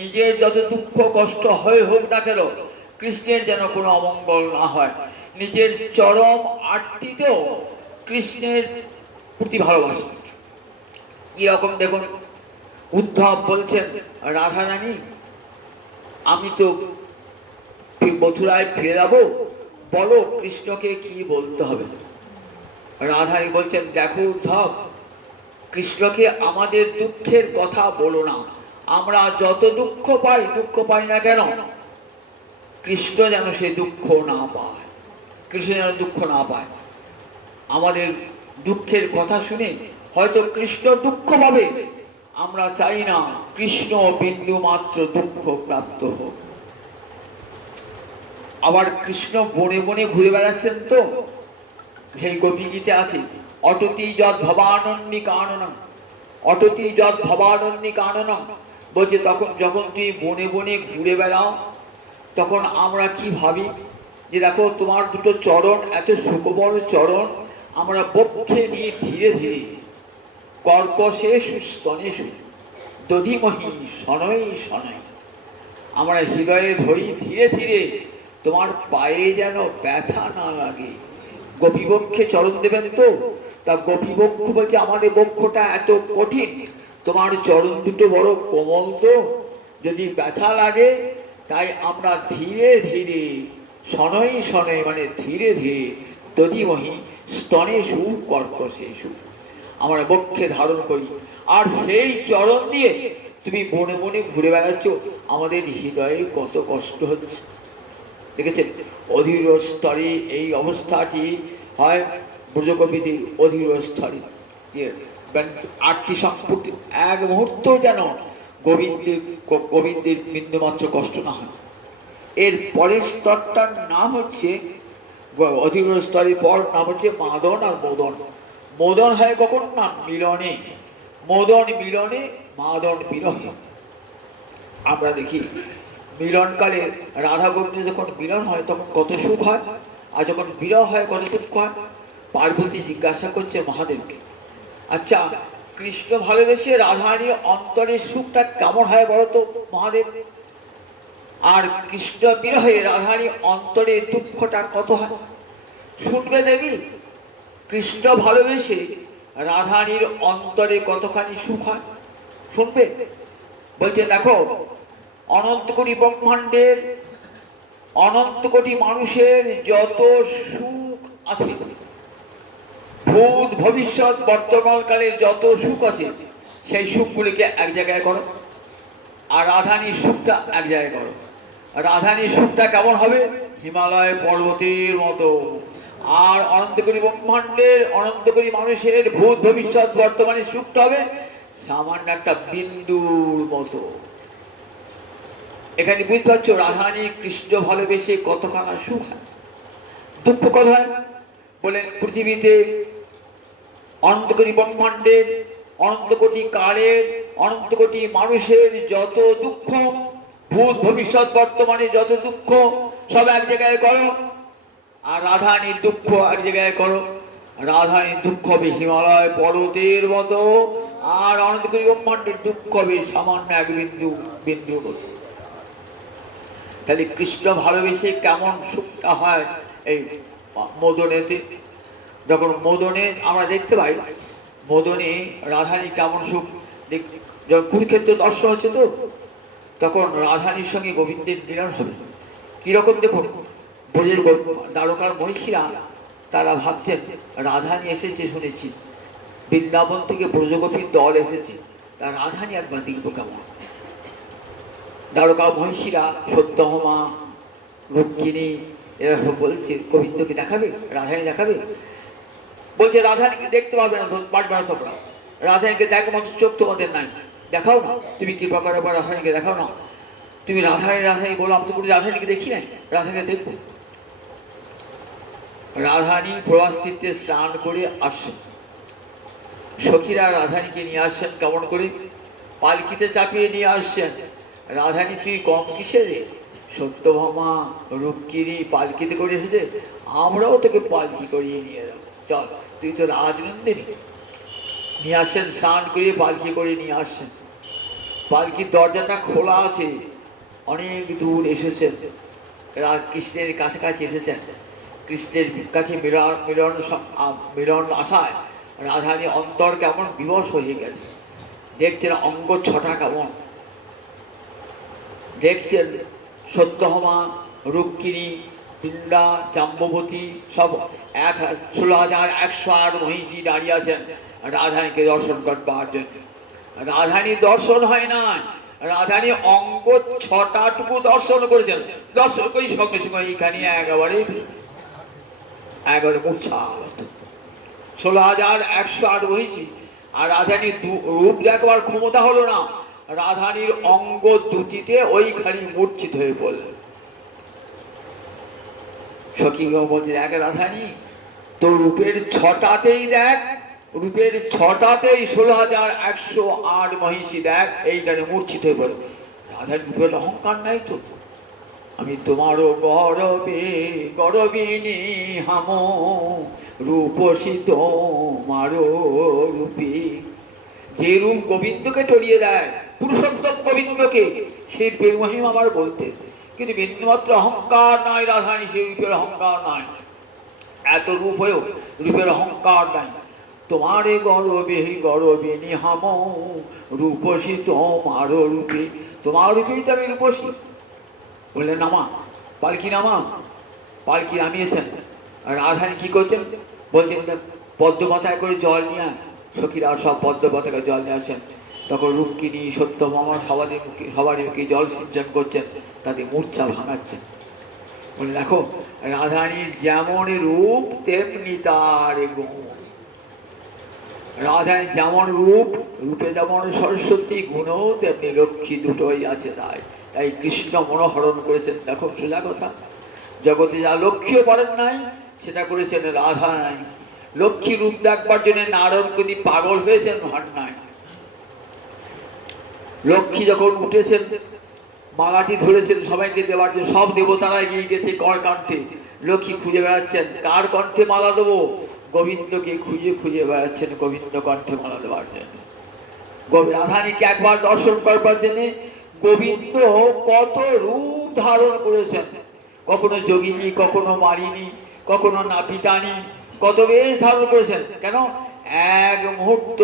নিজের যত দুঃখ কষ্ট হয়ে হোক না কেন, কৃষ্ণের যেন কোনো অমঙ্গল না হয়। নিজের চরম আর্তিতেও কৃষ্ণের প্রতি ভালোবাসা। এরকম দেখুন, উদ্ধব বলছেন, রাধারানী আমি তো মথুরায় ফিরে যাবো, বলো কৃষ্ণকে কি বলতে হবে। রাধারানী বলছেন, দেখো উদ্ধব, কৃষ্ণকে আমাদের দুঃখের কথা বলো না। আমরা যত দুঃখ পাই না কেন, কৃষ্ণ যেন সে দুঃখ না পায়, কৃষ্ণ যেন দুঃখ না পায়। আমাদের দুঃখের কথা শুনে হয়তো কৃষ্ণ দুঃখ পাবে, আমরা চাই না কৃষ্ণ বিন্দু মাত্র দুঃখ প্রাপ্ত হোক। আবার কৃষ্ণ বনে বনে ঘুরে বেড়াচ্ছেন, তো সেই গোপী গীতে আছে, অটতি যৎ ভবানন্দি কাননম, অটতি যৎ ভবানন্দি কাননম। বলছে তখন যখন তুমি বনে বনে ঘুরে বেড়াও, তখন আমরা কি ভাবি যে দেখো তোমার দুটো চরণ, এত সুকোমল চরণ, আমরা বক্ষে নিয়ে ধীরে ধীরে কর্কশেষু স্তনেষু দধিমহি শনৈ শনৈ, আমরা হৃদয়ে ধরি ধীরে ধীরে, তোমার পায়ে যেন ব্যথা না লাগে। গোপী বক্ষে চরণ দেবেন তো, তা গোপী বক্ষ বলছে আমাদের বক্ষটা এত কঠিন, তোমার চরণ দুটো বড় কোমল, তো যদি ব্যথা লাগে, তাই আমরা ধীরে ধীরে শনৈ শনৈ মানে ধীরে ধীরে দধিমহি স্তনেষু কর্কশেষু আমরা বক্ষে ধারণ করি। আর সেই চরণ দিয়ে তুমি বনে বনে ঘুরে বেড়াচ্ছ, আমাদের হৃদয়ে কত কষ্ট হচ্ছে। দেখেছেন, অধীর স্তরে এই অবস্থাটি হয় ব্রজকবিদের অধীর স্তরে। আটটি সম্পত্তি এক মুহূর্ত যেন গোবিন্দের বিন্দুমাত্র কষ্ট না হয়। এর পরের স্তরটার নাম হচ্ছে, অধীর স্তরের পর নাম হচ্ছে মাদন আর মোদন। মোদন হয় কখন? না মিলনে, মোদন মিলনে, মাদন বিরহে। আমরা দেখি মিলনকালে রাধা গোবিন্দ যখন মিলন হয় তখন কত সুখ হয়, আর যখন বিরহ হয় কত দুঃখ হয়। পার্বতী জিজ্ঞাসা করছে মহাদেবকে, আচ্ছা কৃষ্ণ ভালোবেসে রাধারানীর অন্তরের সুখটা কেমন হয় বলো তো মহাদেব, আর কৃষ্ণ বিরহে রাধারানীর অন্তরের দুঃখটা কত হয়? শুনবে দেবী, কৃষ্ণ ভালোবেসে রাধারানীর অন্তরে কতখানি সুখ হয়, শুনবে? বলছে দেখো, অনন্ত কোটি ব্রহ্মাণ্ডের অনন্ত কোটি মানুষের যত সুখ আছে, ভূত ভবিষ্যৎ বর্তমানকালের যত সুখ আছে, সেই সুখগুলিকে এক জায়গায় করো, আর রাধারানীর সুখটা এক জায়গায় করো। রাধারানীর সুখটা কেমন হবে? হিমালয় পর্বতের মতো। আর অনন্ত কোটি ব্রহ্মাণ্ডের অনন্ত কোটি মানুষের ভূত ভবিষ্যৎ বর্তমানের সুখটা হবে সামান্য একটা বিন্দুর মতো। এখানে বুঝতে পারছো রাধারানী কৃষ্ণ ভালোবেসে কতখানা সুখ হয়, দুঃখ কত হয়। বলেন পৃথিবীতে অনন্ত কোটি ব্রহ্মাণ্ডের অনন্ত কোটি কালের অনন্ত কোটি মানুষের যত দুঃখ, ভূত ভবিষ্যৎ বর্তমানে যত দুঃখ, সব এক জায়গায় করো। আর রাধারানীর দুঃখ এক জায়গায় করো। রাধারানীর দুঃখ হবে হিমালয় পর্বতের মতো, আর অনন্তকোটি ব্রহ্মাণ্ডের দুঃখ হবে সামান্য এক বিন্দু বিন্দুর মতো। তাহলে কৃষ্ণ ভালোবেসে কেমন সুখটা হয় এই মদনেতে। যখন মদনে আমরা দেখতে পাই, মদনে রাধারানী কেমন সুখ। যখন কুরুক্ষেত্র দর্শন হচ্ছে তো, তখন রাধারানীর সঙ্গে গোবিন্দের মিলন হবে। কিরকম দেখুন, ব্রজের দ্বারকার মহিষীরা তারা ভাবছেন রাধারানী এসেছে, শুনেছি বৃন্দাবন থেকে ব্রজগোপীর দল এসেছে, তা রাধারানী একবার দেখবো কেমন। দ্বারকা মহিষীরা সত্যভামা, রুক্মিণী এরা সব বলছে গোবিন্দকে দেখাবে, রাধারানী দেখাবে। বলছে রাধারানীকে দেখতে পারবে না, পারবে না তোমরা, রাধারানীকে দেখো মতো চোখ তোমাদের নাই, দেখাও না, তুমি কৃপা করে বা রাধারানীকে দেখাও না। তুমি রাধারানী রাধারানী বলো, আমি তো কোনো রাধারানীকে দেখি নাই, রাধারানীকে দেখবো। রাধারানী প্রবাস তীর্থে স্নান করে আসছেন, সখীরা রাধারানীকে নিয়ে আসছেন কেমন করে, পালকিতে চাপিয়ে নিয়ে আসছেন। রাধারানী তুই কম কিসের রে, সত্যভামা রুক্মিণী পালকিতে করে এসেছে, আমরাও তোকে পালকি করিয়ে নিয়ে যাবো, চল, তুই তো রাজনন্দিনী। নিয়ে আসছেন, স্নান করিয়ে পালকি করে নিয়ে আসছেন। পালকির দরজাটা খোলা আছে, অনেক দূর এসেছেন, কৃষ্ণের কাছাকাছি এসেছেন। কৃষ্ণের কাছে মিলন আশায় রাধারানী অন্তর কেমন বিবশ হয়ে গেছে। দেখছেন অঙ্গ ছটা কেমন, দেখছেন সত্যভামা রুক্মিণী বৃন্দা জাম্ববতী সব 16,108 মহিষী দাঁড়িয়ে আছেন রাধারানীকে দর্শন করবার জন্য। রাধারানীর দর্শন হয় না, রাধারানী অঙ্গ ছটাটুকু দর্শন করেছেন। দর্শন করি সঙ্গে সঙ্গে এইখানে একেবারে মূর্ছা। 16,108 মহিষী, আর রাধারানীর রূপ দেখবার ক্ষমতা হলো না, রাধারানীর অঙ্গ দুটিতে ওইখানে মূর্ছিত হয়ে পড়ল। সখী বলছে দেখ রাধারানী, তোর রূপের ছটাতেই দেখ, রূপের ছটাতেই 16,108 মহিষী দেখ এইখানে মূর্ছিত হয়ে পড়ে। রাধারানীর রূপের অহংকার নাই তো, আমি তোমারও গরবে গরবিনী হাম রূপসী তোমারও রূপী। যে রূপ গোবিন্দকে টলিয়ে দেয়, পুরুষোত্তম গোবিন্দকে, সেই রূপের মহিমা আবার বলতে, কিন্তু বিন্দুমাত্র অহংকার নাই রাধারানী, সেই রূপের অহংকার নাই। এত রূপ হয়েও রূপের অহংকার নাই। তোমারে গরবে গরবিনী হাম রূপসী তোমারও রূপী, তোমার রূপেই তো আমি রূপসী। বললেন নামা, পালকি নামা। পালকি নামিয়েছেন। রাধারানী কি করছেন, বলছেন পদ্মপাতায় করে জল নিয়ে, সখীরা সব পদ্মপাতাকে জল নিয়ে আসেন। তখন রুক্মিণী সত্যভামা সবারই মুখে জল সিঞ্চন করছেন, তাদের মূর্ছা ভাঙাচ্ছেন। বলে দেখো রাধারানীর যেমন রূপ তেমনি তার গুণ। রাধারানীর যেমন রূপ, রূপে যেমন সরস্বতী, গুণও তেমনি লক্ষ্মী, দুটোই আছে। তাই কৃষ্ণ মনোহরণ করেছেন। দেখো সোজা কথা, জগতে যা লক্ষ্মীও পারেন নাই সেটা করেছেন রাধারানী। লক্ষ্মী রূপ দেখবার জন্য নারদ কদি পাগল হয়েছেন ভার নাই। লক্ষ্মী যখন উঠেছেন, মালাটি ধরেছেন সবাইকে দেওয়ার জন্য, সব দেবতারা এগিয়ে গেছে কর কণ্ঠে। লক্ষ্মী খুঁজে বেড়াচ্ছেন কার কণ্ঠে মালা দেবো, গোবিন্দকে খুঁজে খুঁজে বেড়াচ্ছেন গোবিন্দ কণ্ঠে মালা দেওয়ার জন্য। রাধারানীকে একবার দর্শন করবার জন্য গোবিন্দ কত রূপ ধারণ করেছেন, কখনো যোগিনী, কখনো মারিনী, কখনো নাপিতানি, কত বেশ ধারণ করেছেন। কেন? এক মুহূর্ত,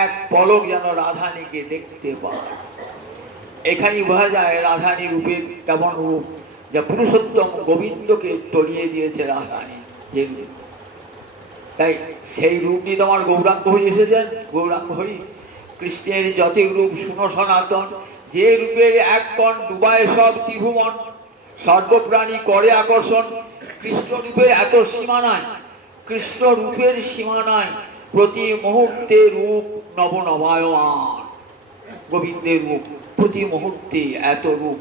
এক পলক যেন রাধারানীকে দেখতে পায়। এখানেই বোঝা যায় রাধারানী রূপের কেমন রূপ, যা পুরুষোত্তম গোবিন্দকে টলিয়ে দিয়েছে রাধারানী যে রূপ। তাই সেই রূপ নিয়ে তোমার গৌরাঙ্গ হরি এসেছেন। গৌরাঙ্গ হরি কৃষ্ণের যতই রূপ শুনো সনাতন, যে রূপের এক কণ ডুবায় সব ত্রিভুবন, সর্বপ্রাণী করে আকর্ষণ। কৃষ্ণ রূপের এত সীমা নাই, কৃষ্ণ রূপের সীমা নাই, প্রতি মুহূর্তে রূপ নবনবায়মান। গোবিন্দের রূপ প্রতি মুহূর্তে এত রূপ,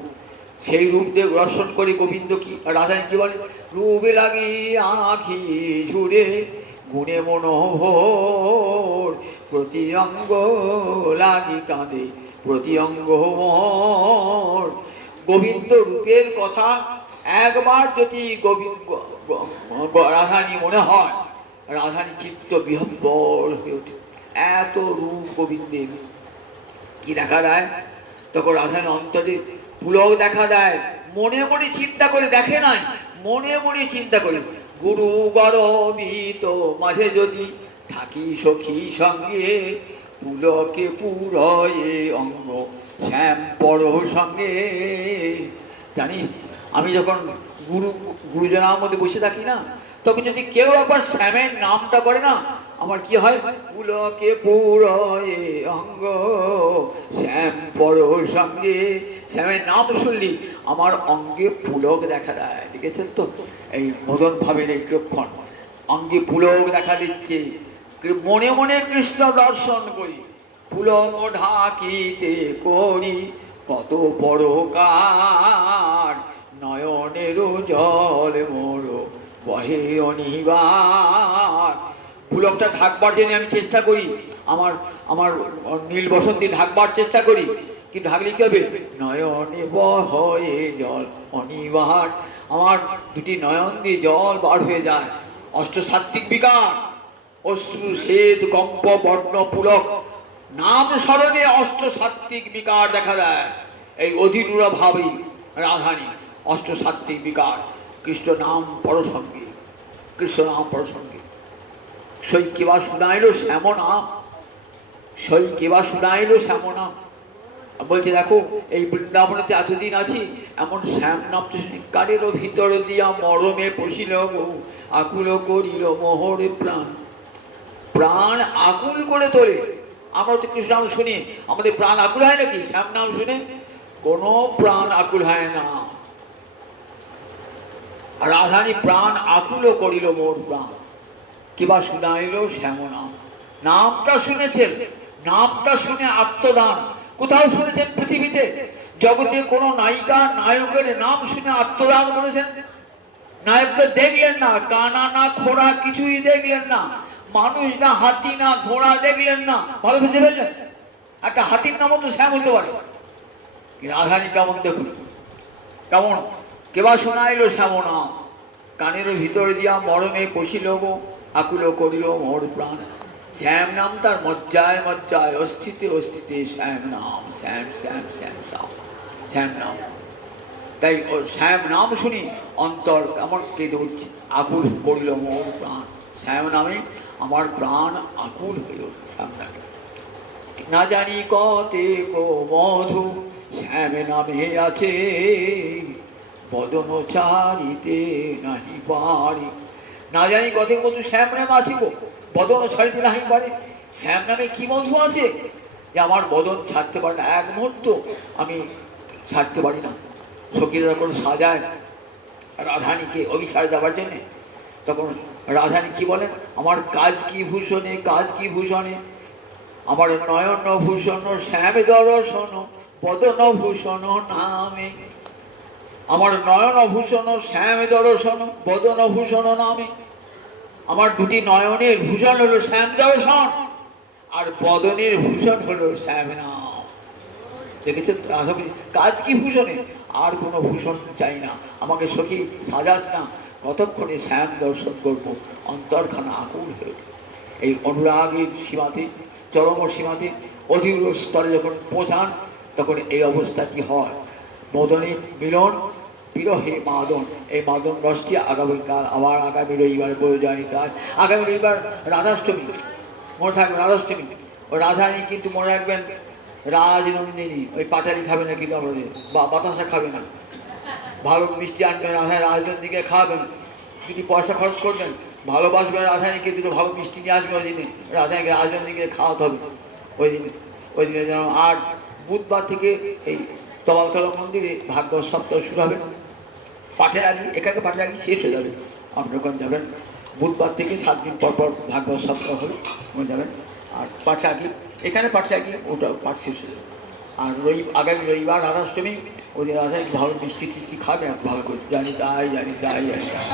সেই রূপ দিয়ে দর্শন করে গোবিন্দ কি রাধারানী কি বলে, রূপে লাগে আঁখি ঝুড়ে গুণে মনোহর, প্রতি অঙ্গ লাগি কাঁদে প্রতি অঙ্গ মোর। গোবিন্দ রূপের কথা একবার যদি রাধারানী মনে হয়, রাধারানী চিত্ত বিহ্বল হয়ে ওঠে। এত রূপ গোবিন্দের কি দেখা দেয়, তখন রাধারানী অন্তরে পুলক দেখা দেয়। মনে মনে চিন্তা করে, দেখে নাই, মনে মনে চিন্তা করে, গুরু গরবিত মাঝে যদি থাকি সখী সঙ্গে, পুলকে পুরয়ে অঙ্গ শ্যাম পর সঙ্গে। জানিস, আমি যখন গুরুজনার মধ্যে বসে থাকি না, তখন যদি কেউ একবার শ্যামের নামটা করে না, আমার কি হয়, পুলকে পুরয়ে অঙ্গ শ্যাম পর সঙ্গে। শ্যামের নাম শুনলি আমার অঙ্গে পুলক দেখা দেয়। দেখেছেন তো এই মদন ভাবের এই লক্ষণ, অঙ্গে পুলক দেখা দিচ্ছে। মনে মনে কৃষ্ণ দর্শন করি, পুলক ঢাকিতে করি কত পরকার, নয়নের জল মোর বহে অনিবার। পুলকটা ঢাকবার জন্য আমি চেষ্টা করি, আমার আমার নীল বসন্তী ঢাকবার চেষ্টা করি, কিন্তু ঢাকলে কি হবে, নয়নে বহে জল অনিবার। আমার দুটি নয়ন দিয়ে জল বার হয়ে যায়। অষ্টসাত্ত্বিক বিকার, অশ্রু শ্বেত কম্প বর্ণ পুলক, নাম স্মরণে অষ্টসাত্ত্বিক বিকার দেখা দেয়। এই অধীনুরা ভাবি রাধানী অষ্টসাত্ত্বিক বিকার। কৃষ্ণ নাম পরসঙ্গে, কৃষ্ণ নাম পরসঙ্গে। সই কেবা শুনাইল শ্যামনাম, সই কেবা শুনাইল শ্যামনাম। বলছে দেখো, এই বৃন্দাবনেতে এতদিন আছি, এমন শ্যাম নাম তো শুনি। কারেরও ভিতর দিয়া মরমে পশিল গো, আকুল করিল মোহরে প্রাণ। প্রাণ আকুল করে তোলে। আমরা তো কৃষ্ণ নাম শুনি, আমাদের প্রাণ আকুল হয় নাকি? শ্যাম নাম শুনে কোনো প্রাণ আকুল হয় না। রাধানী প্রাণ আকুল করিল মোর প্রাণ, কিবা শুনাইল শ্যাম নাম। নামটা শুনেছেন, নামটা শুনে আত্মদান। কোথাও শুনেছেন পৃথিবীতে জগতে কোন নায়িকা নায়কের নাম শুনে আত্মদান করেছেন? নায়ককে দেখলেন না, কানা না খোড়া কিছুই দেখলেন না, মানুষ না হাতি না ঘোড়া দেখলেন না, ভালো বুঝতে পেরেছেন? একটা হাতির নামও তো শ্যাম হইতে পারে। রাধানী কেমন দেখুন, কেমন কেবা শোনাইল শ্যাম নাম, কানের ভিতরে দিয়া মরমে পশিল গো, আকুল করিল মোর প্রাণ। শ্যাম নাম তার মজ্জায় মজ্জায়, অস্থিতে অস্থিতে শ্যাম নাম, শ্যাম শ্যাম শ্যাম শ্যাম শ্যাম নাম। তাই ও শ্যাম নাম শুনি অন্তর কেমন কেঁদে উঠছে, আকুল করিল মোর প্রাণ। শ্যাম নামে আমার প্রাণ আকুল হয়ে উঠছে। শ্যাম নামে না জানি কতে গো মধু শ্যাম নামে আছে, বদন ছাড়িতে নাহি পারি। না জানি কত মধু শ্যাম নামে আছে গো, বদন ছাড়িতে নাহি পারি। শ্যাম নামে কি মধু আছে যে আমার বদন ছাড়তে পারে না, এক মুহূর্ত আমি ছাড়তে পারি না। সখীরা যখন সাজায় রাধানীকে অভিসার দেওয়ার জন্যে, তখন রাধানী কি বলেন, আমার কাজ কি ভূষণে, কাজ কি ভূষণে, আমার নয়ন ভূষণ শ্যাম দর্শন বদন ভূষণ নামে। আমার নয়ন ভূষণ শ্যাম দর্শন বদন ভূষণ নামে। আমার দুটি নয়নের ভূষণ হলো শ্যাম দর্শন, আর বদনের ভূষণ হলো শ্যাম নাম। দেখেছেন রাধা, কাজ কি ভূষণে, আর কোনো ভূষণ চাই না, আমাকে সখী সাজাস না, কতক্ষণে শ্যাম দর্শন করবো। অন্তরখানা আকুল হয়ে ওঠে। এই অনুরাগের সীমাতে, চরম সীমাতে, অধীর স্তরে যখন পৌঁছান, তখন এই অবস্থাটি হয়। মদনে মিলন, বিরহে মাদন। এই মাদন রসটি আগামীকাল আবার আগামী রবিবার বৈজয়িত হয়। আগামী রবিবার রাধাষ্টমী, মনে থাকবে রাধাষ্টমী। ও রাধারানী কিন্তু মনে রাখবেন রাজনন্দিনী, ওই পাটালি খাবে না কিন্তু আমাদের, বা বাতাসা খাবে না, ভালো মিষ্টি আনবেন রাধায়, রাজনন্দিনীকে খাওয়াবেন, যদি পয়সা খরচ করবেন, ভালোবাসবেন রাধারানীকে, দুটো ভালো মিষ্টি নিয়ে আসবে ওই দিনে, রাধাকে রাজনন্দিনীকে খাওয়াতে হবে ওই দিনে। ওই দিনে যেন। আর বুধবার থেকে এই তবালতলা মন্দিরে ভাগবত সপ্তাহ শুরু হবে। পাঠের আগে, এখানে পাঠের আগে শেষ হয়ে যাবে। আপনি যখন যাবেন বুধবার থেকে 7 দিন পর পর ভাগবত সপ্তাহ হবে, ওখানে যাবেন। আর পাঠে আগে, এখানে পাঠে আগে ওটা পাঠ শেষ হয়ে যাবে। আর আগামী রবিবার রাধাষ্টমী, ওই দিন রাধা ভালো মিষ্টি টিষ্টি খাবে, ভালো করে জানি তাই জানি তাই জানি তাই।